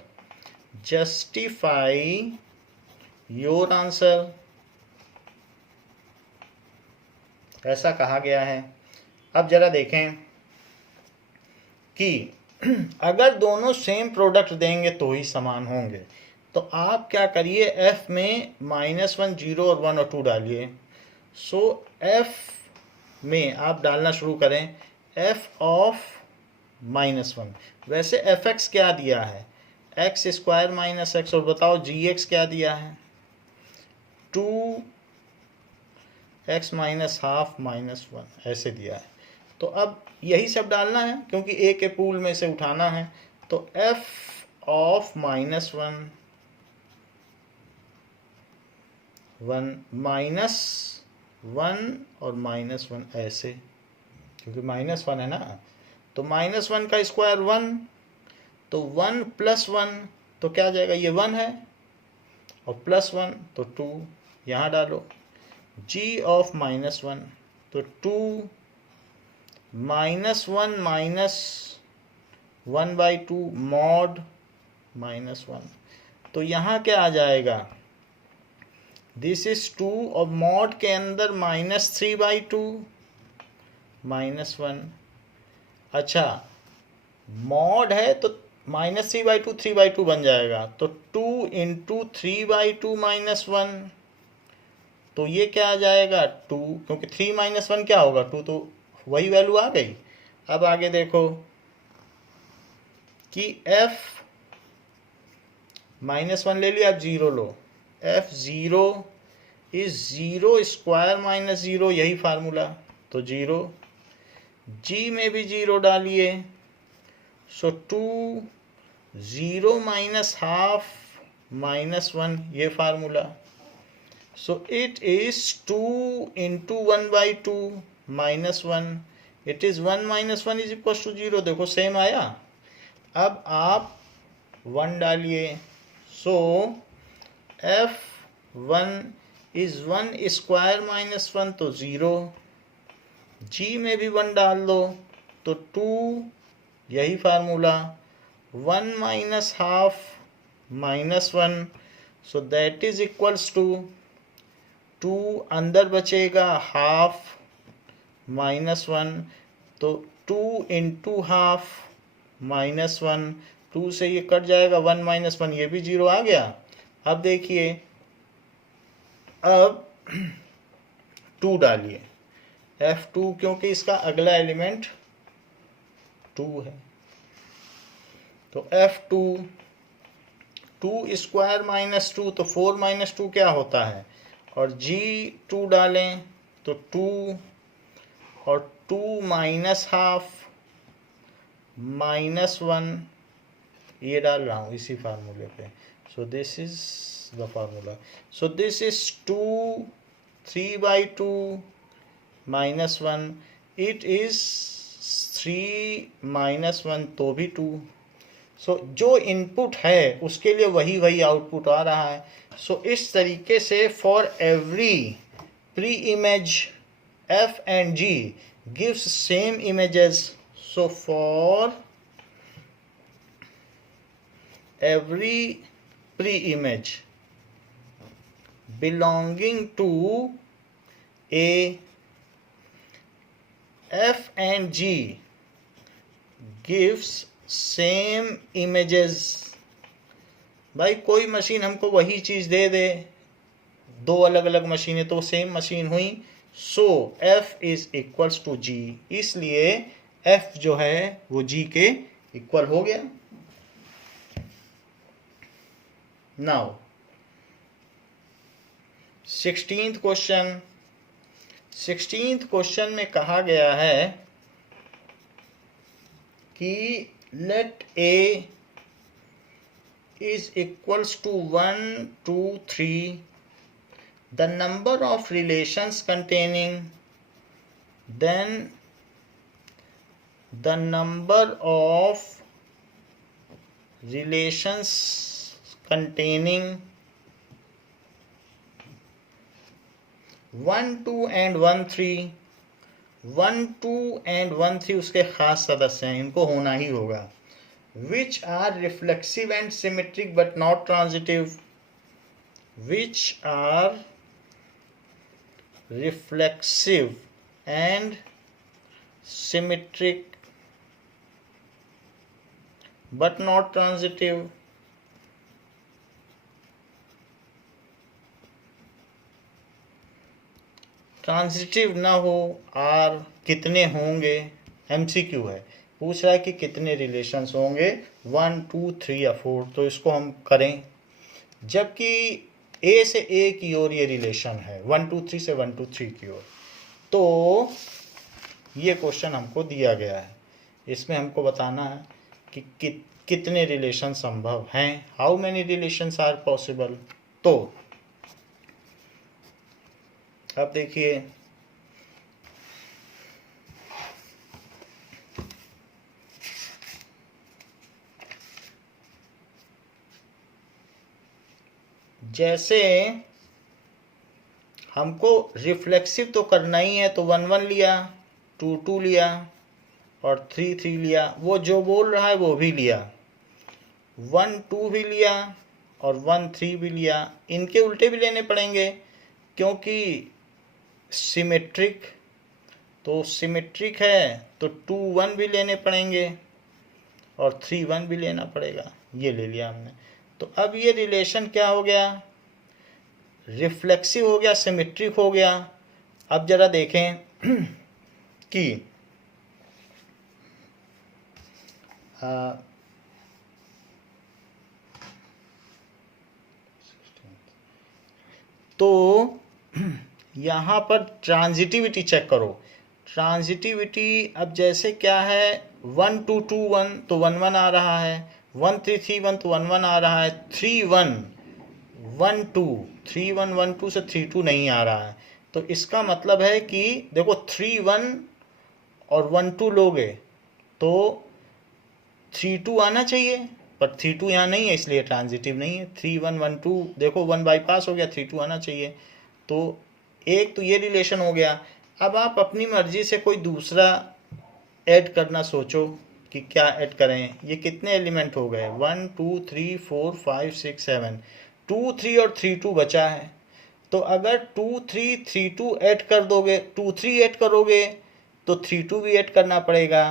justify your answer, ऐसा कहा गया है। अब जरा देखें कि अगर दोनों सेम प्रोडक्ट देंगे तो ही समान होंगे, तो आप क्या करिए, f में -1, 0 और 1 और 2 डालिए। सो f में आप डालना शुरू करें f ऑफ -1। वैसे fx क्या दिया है, x स्क्वायर माइनस x, और बताओ gx क्या दिया है, 2x माइनस हाफ माइनस 1 ऐसे दिया है। तो अब यही सब डालना है क्योंकि a के पूल में से उठाना है। तो f ऑफ -1, 1 -1 और -1 ऐसे, क्योंकि -1 है ना, तो -1 का स्क्वायर 1, तो 1 + 1 तो क्या आ जाएगा, ये 1 है, और +1 तो 2 यहाँ डालो। g ऑफ -1 तो 2 -1 माइनस 1/2 मॉड -1, तो यहाँ क्या आ जाएगा, दिस इज 2 और मॉड के अंदर -3/2 -1। अच्छा, मॉड है तो -3/2 3/2 बन जाएगा, तो 2 × 3/2 -1, तो ये क्या आ जाएगा 2, क्योंकि 3 - 1 क्या होगा 2, तो वही वैल्यू आ गई। अब आगे देखो कि f -1 ले लिया, अब 0 लो, f0 इज 0 स्क्वायर माइनस 0, यही फार्मूला, तो 0, g में भी 0 डालिए, सो 2 0 माइनस हाफ -1, ये formula, so it is 2 × 1/2 -1, it is 1 - 1 is equal to 0। देखो सेम आया। अब आप 1 डालिए, सो f1 इज 1 स्क्वायर -1 तो 0, g में भी 1 डाल दो तो 2, यही formula, 1 minus half -1, so that is equals to 2 अंदर बचेगा हाफ -1, तो 2 × हाफ -1, 2 से ये कट जाएगा, 1 - 1 ये भी 0 आ गया। अब देखिए, अब 2 डालिए, f2, क्योंकि इसका अगला एलिमेंट 2 है, तो f2 2 स्क्वायर -2 तो 4 - 2 क्या होता है, और g2 डालें तो 2 और 2 माइनस हाफ -1, ये डाल रहा हूँ इसी फार्मूले पे, सो this is the formula, so this is 2 3/2 -1, it is 3 -1 तो भी 2, सो जो इनपुट है उसके लिए वही आउटपुट आ रहा है। सो इस तरीके से for every pre image f and g gives same images, so for every pre-image belonging to a, f and g gives same images. भाई कोई मशीन हमको वही चीज़ दे दे, 2 अलग अलग मशीनें तो सेम मशीन हुई, so f is equals to g, इसलिए f जो है वो g के इक्वल हो गया। Now 16th question, 16th question में कहा गया है कि let a is equals to 1 2 3, the number of relations containing, then the number of relations containing 1 2 and 1 3, 1 2 and 1 3 उसके खास सदस्य हैं, इनको होना ही होगा। Which are reflexive and symmetric but not transitive, which are reflexive and symmetric but not transitive. Transitive ना हो आर कितने होंगे, एमसीक्यू है, पूछ रहा है कि कितने रिलेशंस होंगे, 1 2 3 या 4। तो इसको हम करें, जबकि ए से ए की ओर ये रिलेशन है, 1 2 3 से 1 2 3 की ओर। तो ये क्वेश्चन हमको दिया गया है, इसमें हमको बताना है कि कितने रिलेशन संभव हैं, how many relations are possible. तो अब देखिए, जैसे हमको रिफ्लेक्सिव तो करना ही है, तो 1 1 लिया, 2 2 लिया और 3 3 लिया। वो जो बोल रहा है वो भी लिया, 1 2 भी लिया और 1 3 भी लिया। इनके उल्टे भी लेने पड़ेंगे क्योंकि सिमेट्रिक, तो सिमेट्रिक है तो 2 1 भी लेने पड़ेंगे और 3 1 भी लेना पड़ेगा। ये ले लिया हमने। तो अब ये रिलेशन क्या हो गया, रिफ्लेक्सिव हो गया, सिमेट्रिक हो गया। अब जरा देखें कि तो यहाँ पर ट्रांजिटिविटी चेक करो। ट्रांजिटिविटी अब जैसे क्या है, 1 2 2 1 तो 1 1 आ रहा है, 1 3 3 1 तो 1 1 आ रहा है, 3 1 1 2 3 1 1 2 से 3 2 नहीं आ रहा है। तो इसका मतलब है कि देखो 3 1 और 1 2 लोगे तो 3 2 आना चाहिए, पर 3 2 यहाँ नहीं है, इसलिए ट्रांजिटिव नहीं है। 3 1 1 2 देखो 1 बाईपास हो गया, 3 2 आना चाहिए। तो एक तो ये रिलेशन हो गया। अब आप अपनी मर्जी से कोई दूसरा ऐड करना सोचो कि क्या ऐड करें। ये कितने एलिमेंट हो गए, 1 2 3 4 5 6 7, 2 3 और 3 2 बचा है। तो अगर 2 3 3 2 ऐड कर दोगे, 2 3 ऐड करोगे तो 3 2 भी ऐड करना पड़ेगा।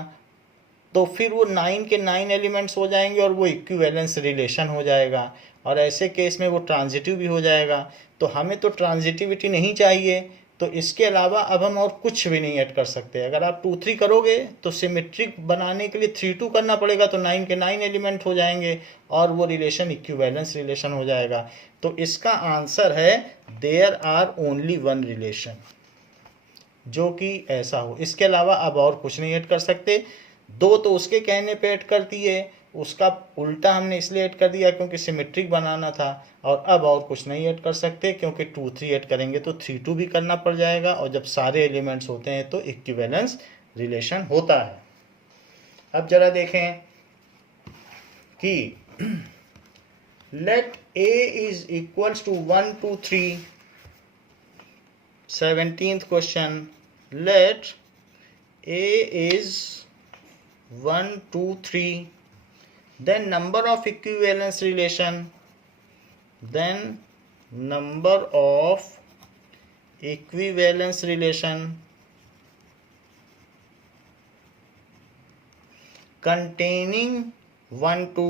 तो फिर वो 9 के 9 एलिमेंट्स हो जाएंगे और वो इक्विवेलेंस रिलेशन हो जाएगा, और ऐसे केस में वो ट्रांजिटिव भी हो जाएगा। तो हमें तो ट्रांजिटिविटी नहीं चाहिए, तो इसके अलावा अब हम और कुछ भी नहीं ऐड कर सकते। अगर आप 2 3 करोगे तो सिमेट्रिक बनाने के लिए 3 2 करना पड़ेगा, तो 9 के 9 एलिमेंट हो जाएंगे और वो रिलेशन इक्विवेलेंस रिलेशन हो जाएगा। तो इसका आंसर है देयर आर ओनली 1 रिलेशन, जो कि ऐसा हो। इसके अलावा अब और कुछ नहीं ऐड कर सकते। 2 तो उसके कहने पे ऐड कर दिए, उसका उल्टा हमने इसलिए ऐड कर दिया क्योंकि सिमेट्रिक बनाना था। और अब और कुछ नहीं ऐड कर सकते क्योंकि 2 3 ऐड करेंगे तो 3 2 भी करना पड़ जाएगा, और जब सारे एलिमेंट्स होते हैं तो इक्विवेलेंस रिलेशन होता है। अब जरा देखें कि let A is equals to 1 2 3, 17th question, let A is 1 2 3, then number of equivalence relation, then number of equivalence relation containing 1 2,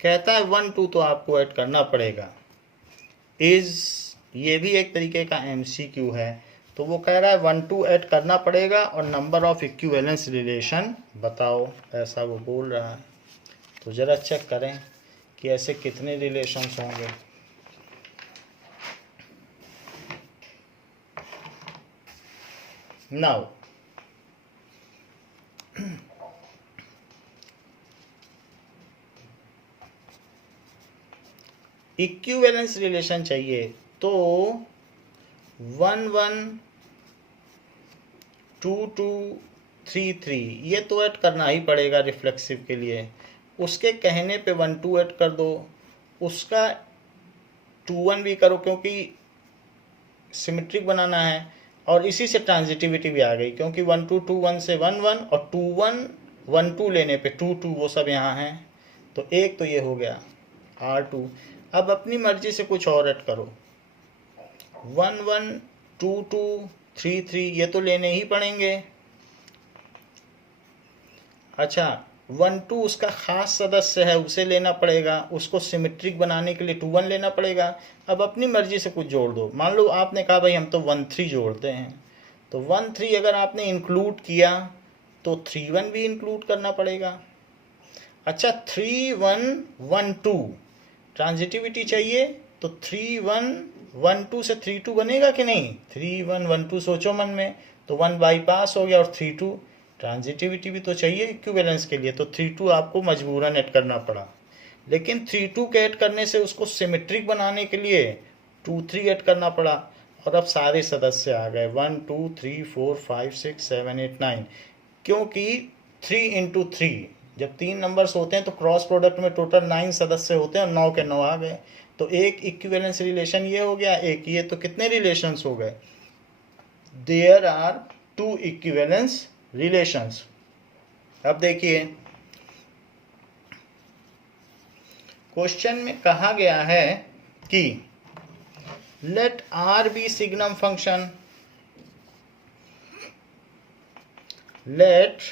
कहता है 1 2 तो आपको ऐड करना पड़ेगा। इज ये भी एक तरीके का MCQ है, तो वो कह रहा है 1 2 ऐड करना पड़ेगा और नंबर ऑफ इक्विवेलेंस रिलेशन बताओ, ऐसा वो बोल रहा है। तो ज़रा चेक करें कि ऐसे कितने रिलेशंस होंगे। नाउ इक्विवेलेंस रिलेशन चाहिए, तो 1 1 2 2 3 3 ये तो ऐड करना ही पड़ेगा रिफ्लेक्सिव के लिए। उसके कहने पे 1 2 ऐड कर दो, उसका 2 1 भी करो क्योंकि सिमेट्रिक बनाना है, और इसी से ट्रांजिटिविटी भी आ गई क्योंकि 1 2 2 1 से 1 1 और 2 1 1 2 लेने पे 2 2 वो सब यहाँ हैं, तो एक तो ये हो गया R2। अब अपनी मर्जी से कुछ और ऐड करो, 1 1 2 2 3 3 ये तो लेने ही पड़ेंगे। अच्छा 1 2 उसका खास सदस्य है, उसे लेना पड़ेगा, उसको सिमेट्रिक बनाने के लिए 2 1 लेना पड़ेगा। अब अपनी मर्जी से कुछ जोड़ दो, मान लो आपने कहा भाई हम तो 1 3 जोड़ते हैं, तो 1 3 अगर आपने इंक्लूड किया तो 3 1 भी इंक्लूड करना पड़ेगा। अच्छा 3 1 1 2 ट्रांजिटिविटी चाहिए, तो 3 1 1 2 से 3 2 बनेगा कि नहीं, 3 1 1 2 सोचो मन में, तो 1 बाईपास हो गया और 3 2 ट्रांजिटिविटी भी तो चाहिए इक्विवेलेंस के लिए, तो 3 2 आपको मजबूरन ऐड करना पड़ा। लेकिन 3 2 के ऐड करने से उसको सिमेट्रिक बनाने के लिए 2 3 ऐड करना पड़ा, और अब सारे सदस्य आ गए 1 2 3 4 5 6 7 8 9, क्योंकि 3 इंटू 3 जब 3 नंबर्स होते हैं तो क्रॉस प्रोडक्ट में टोटल 9 सदस्य होते हैं और 9 के 9 आ गए, तो एक इक्विवेलेंस रिलेशन ये हो गया, एक ये, तो कितने रिलेशंस हो गए, देयर आर 2 इक्विवेलेंस रिलेशंस। अब देखिए क्वेश्चन में कहा गया है कि let R be signum function, let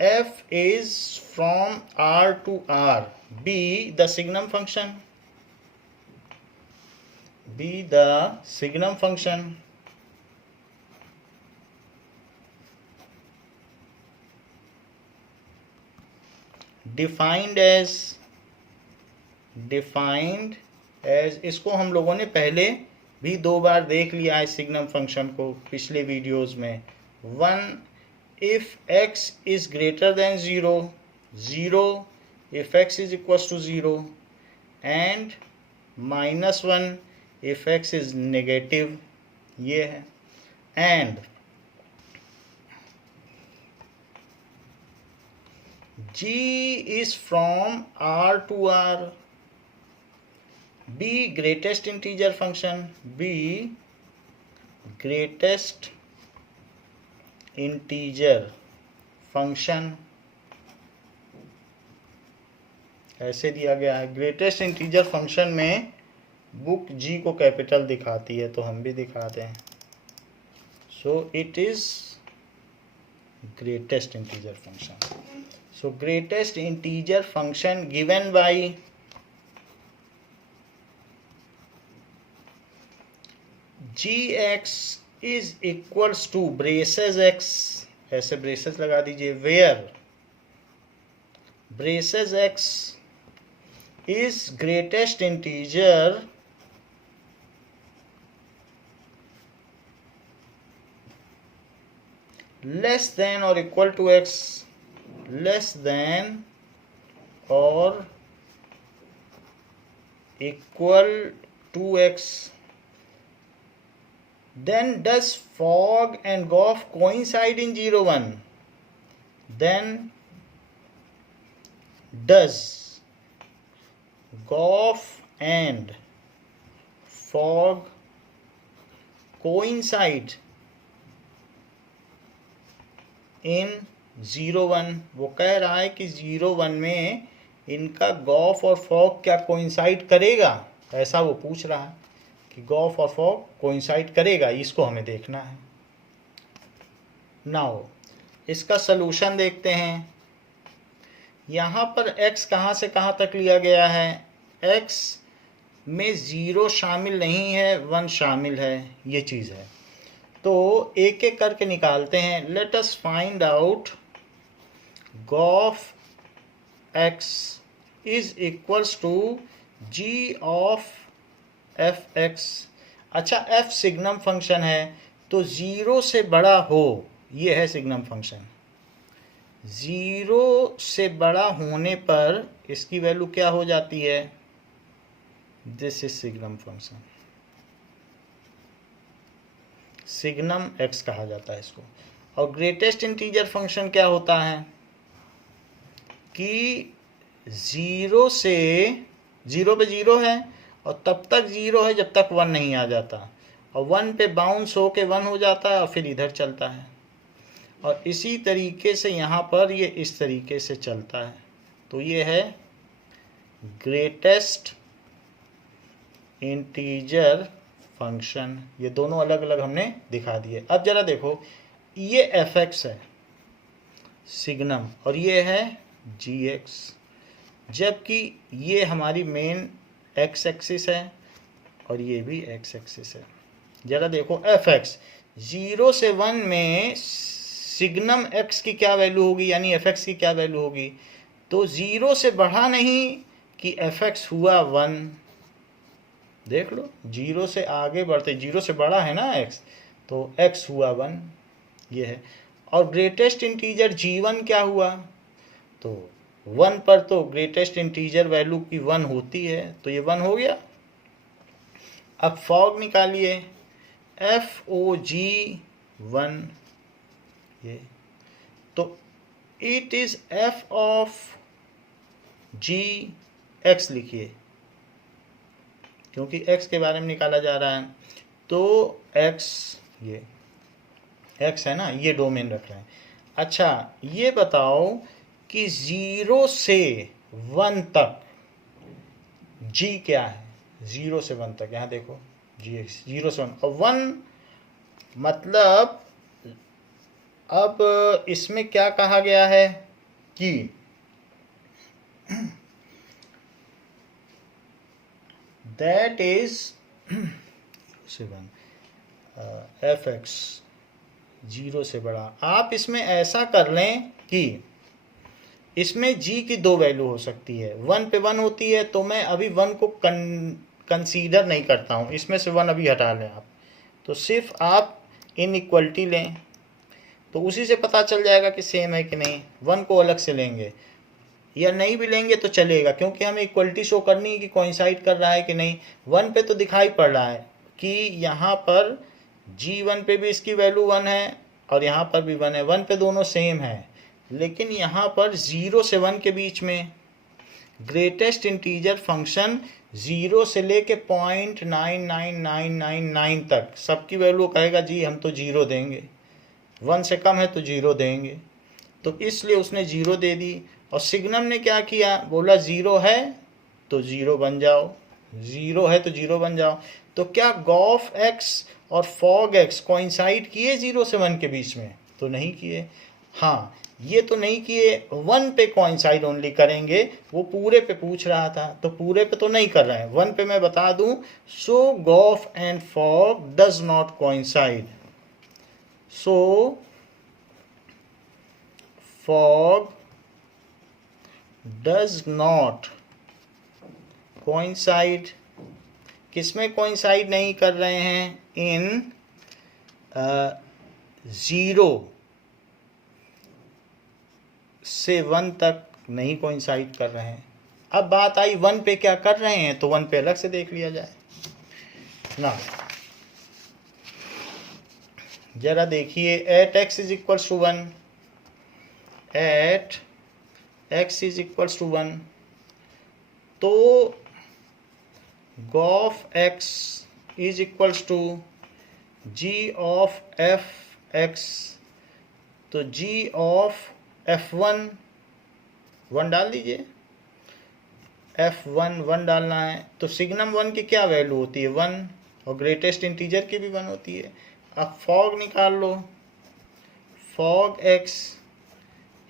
f is from R to R be the signum function, be the signum function, defined as इसको हम लोगों ने पहले भी 2 बार देख लिया है सिग्नम फंक्शन को पिछले वीडियोस में। 1 if x is greater than 0, 0 if x is equals to 0, and -1 if x is negative, ये है, and g is from R to R, b greatest integer function, b greatest integer function ऐसे दिया गया है। Greatest integer function में book g को capital दिखाती है, तो हम भी दिखाते हैं, so it is greatest integer function. So greatest integer function given by g x is equals to braces x, ऐसे ब्रेसेस लगा दीजिए, where braces x is greatest integer less than और equal to x, less than और equal to x, then does fog and Goff coincide in 0 1, then does Goff and fog coincide in 0 1। वो कह रहा है कि 0 1 में इनका गॉफ और फॉग क्या कोइंसाइड करेगा, ऐसा वो पूछ रहा है कि गॉफ और फॉग कोइंसाइड करेगा, इसको हमें देखना है। नाउ इसका सलूशन देखते हैं। यहाँ पर x कहाँ से कहाँ तक लिया गया है, x में 0 शामिल नहीं है, 1 शामिल है, ये चीज़ है, तो एक एक करके निकालते हैं। Let us find out g of x is equals to g of f x. अच्छा f सिग्नम फंक्शन है, तो 0 से बड़ा हो, ये है सिग्नम फंक्शन, 0 से बड़ा होने पर इसकी वैल्यू क्या हो जाती है, this is signum function, signum x कहा जाता है इसको। और ग्रेटेस्ट इंटीजर फंक्शन क्या होता है कि 0 से 0 पे 0 है और तब तक 0 है जब तक 1 नहीं आ जाता, और 1 पे बाउंस हो के 1 हो जाता है और फिर इधर चलता है। और इसी तरीके से यहाँ पर ये इस तरीके से चलता है। तो ये है ग्रेटेस्ट इंटीजर फंक्शन। ये दोनों अलग अलग हमने दिखा दिए। अब जरा देखो, ये एफ एक्स है सिग्नम और ये है जी एक्स, जबकि ये हमारी मेन एक्स एक्सिस है और ये भी एक्स एक्सिस है। जरा देखो एफ एक्स 0 से 1 में सिग्नम एक्स की क्या वैल्यू होगी, यानी एफ एक्स की क्या वैल्यू होगी। तो 0 से बढ़ा नहीं कि एफ एक्स हुआ 1। देख लो, 0 से आगे बढ़ते, 0 से बड़ा है ना एक्स, तो एक्स हुआ 1, ये है। और ग्रेटेस्ट इंटीजर G1 क्या हुआ, तो 1 पर तो ग्रेटेस्ट इंटीजर वैल्यू की 1 होती है, तो ये 1 हो गया। अब फॉग निकालिए, FOG1, ये तो it is f of g x लिखिए, क्योंकि x के बारे में निकाला जा रहा है। तो x, ये x है ना, ये डोमेन रख रहे हैं। अच्छा ये बताओ कि 0 से 1 तक g क्या है, 0 से 1 तक, यहाँ देखो gx 0 से 1 और 1 मतलब अब इसमें क्या कहा गया है कि दैट इज 0 से 1 एफ एक्स 0 से बड़ा। आप इसमें ऐसा कर लें कि इसमें g की 2 वैल्यू हो सकती है, 1 पे 1 होती है, तो मैं अभी 1 को कंसीडर नहीं करता हूँ, इसमें से 1 अभी हटा लें आप। तो सिर्फ आप इनइक्वलिटी लें, तो उसी से पता चल जाएगा कि सेम है कि नहीं। 1 को अलग से लेंगे या नहीं भी लेंगे तो चलेगा, क्योंकि हमें इक्वलिटी शो करनी है कि कोइंसाइड कर रहा है कि नहीं। 1 पे तो दिखाई पड़ रहा है कि यहाँ पर G1 पे भी इसकी वैल्यू 1 है और यहाँ पर भी 1 है, 1 पे दोनों सेम है। लेकिन यहाँ पर 0 से 1 के बीच में ग्रेटेस्ट इंटीजर फंक्शन 0 से लेके 0.99999 तक सबकी वैल्यू कहेगा जी हम तो 0 देंगे, 1 से कम है तो 0 देंगे, तो इसलिए उसने 0 दे दी। और सिग्नम ने क्या किया, बोला 0 है तो 0 बन जाओ, 0 है तो 0 बन जाओ। तो क्या गॉफ एक्स और फॉग एक्स कोइंसाइड किए 0 से 1 के बीच में, तो नहीं किए। हाँ ये तो नहीं किए, 1 पे कोइंसाइड ओनली करेंगे, वो पूरे पे पूछ रहा था, तो पूरे पे तो नहीं कर रहे हैं, 1 पे मैं बता दूं। So gof and fog does not coincide, so fog does not coincide, किसमें coincide नहीं कर रहे हैं, इन 0 से 1 तक नहीं coincide कर रहे हैं। अब बात आई 1 पे क्या कर रहे हैं, तो 1 पे अलग से देख लिया जाए ना। जरा देखिए, at x is equal to 1, at x is equal to 1, तो g of x is equal to g of f x, तो g ऑफ f1 1 डाल दीजिए, f1 1 डालना है, तो सिग्नम 1 की क्या वैल्यू होती है 1, और ग्रेटेस्ट इंटीजर की भी 1 होती है। अब फॉग निकाल लो, fog x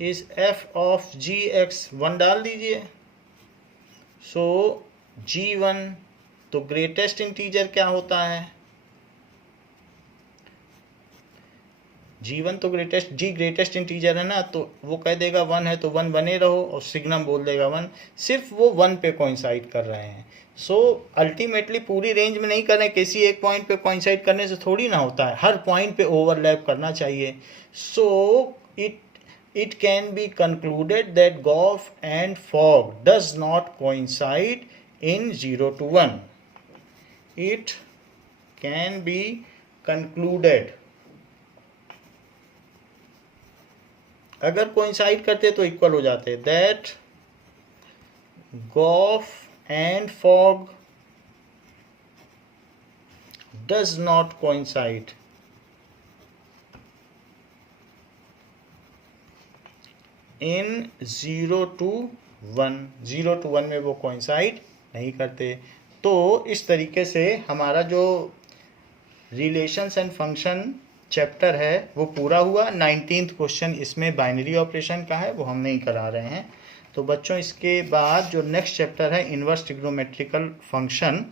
is f of gx 1 डाल दीजिए, सो g1, तो ग्रेटेस्ट इंटीजर क्या होता है, g1 तो ग्रेटेस्ट इंटीजर है ना, तो वो कह देगा 1 है तो 1 बने रहो, और सिग्नम बोल देगा 1, सिर्फ वो 1 पे कोइंसाइड कर रहे हैं। सो अल्टीमेटली पूरी रेंज में नहीं कर रहे हैं, किसी एक पॉइंट पे कोइंसाइड करने से थोड़ी ना होता है, हर पॉइंट पे ओवरलैप करना चाहिए। सो it can be concluded that Goff and fog does not coincide in 0 to 1. It can be concluded, अगर coincide करते तो इक्वल हो जाते, that Goff and fog does not coincide in 0 to 1, 0 to 1 में वो कोइंसाइड नहीं करते। तो इस तरीके से हमारा जो रिलेशंस एंड फंक्शन चैप्टर है वो पूरा हुआ। 19th क्वेश्चन इसमें बाइनरी ऑपरेशन का है, वो हम नहीं करा रहे हैं। तो बच्चों इसके बाद जो नेक्स्ट चैप्टर है इन्वर्स ट्रिग्नोमेट्रिकल फंक्शन,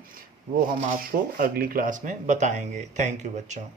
वो हम आपको अगली क्लास में बताएंगे। थैंक यू बच्चों।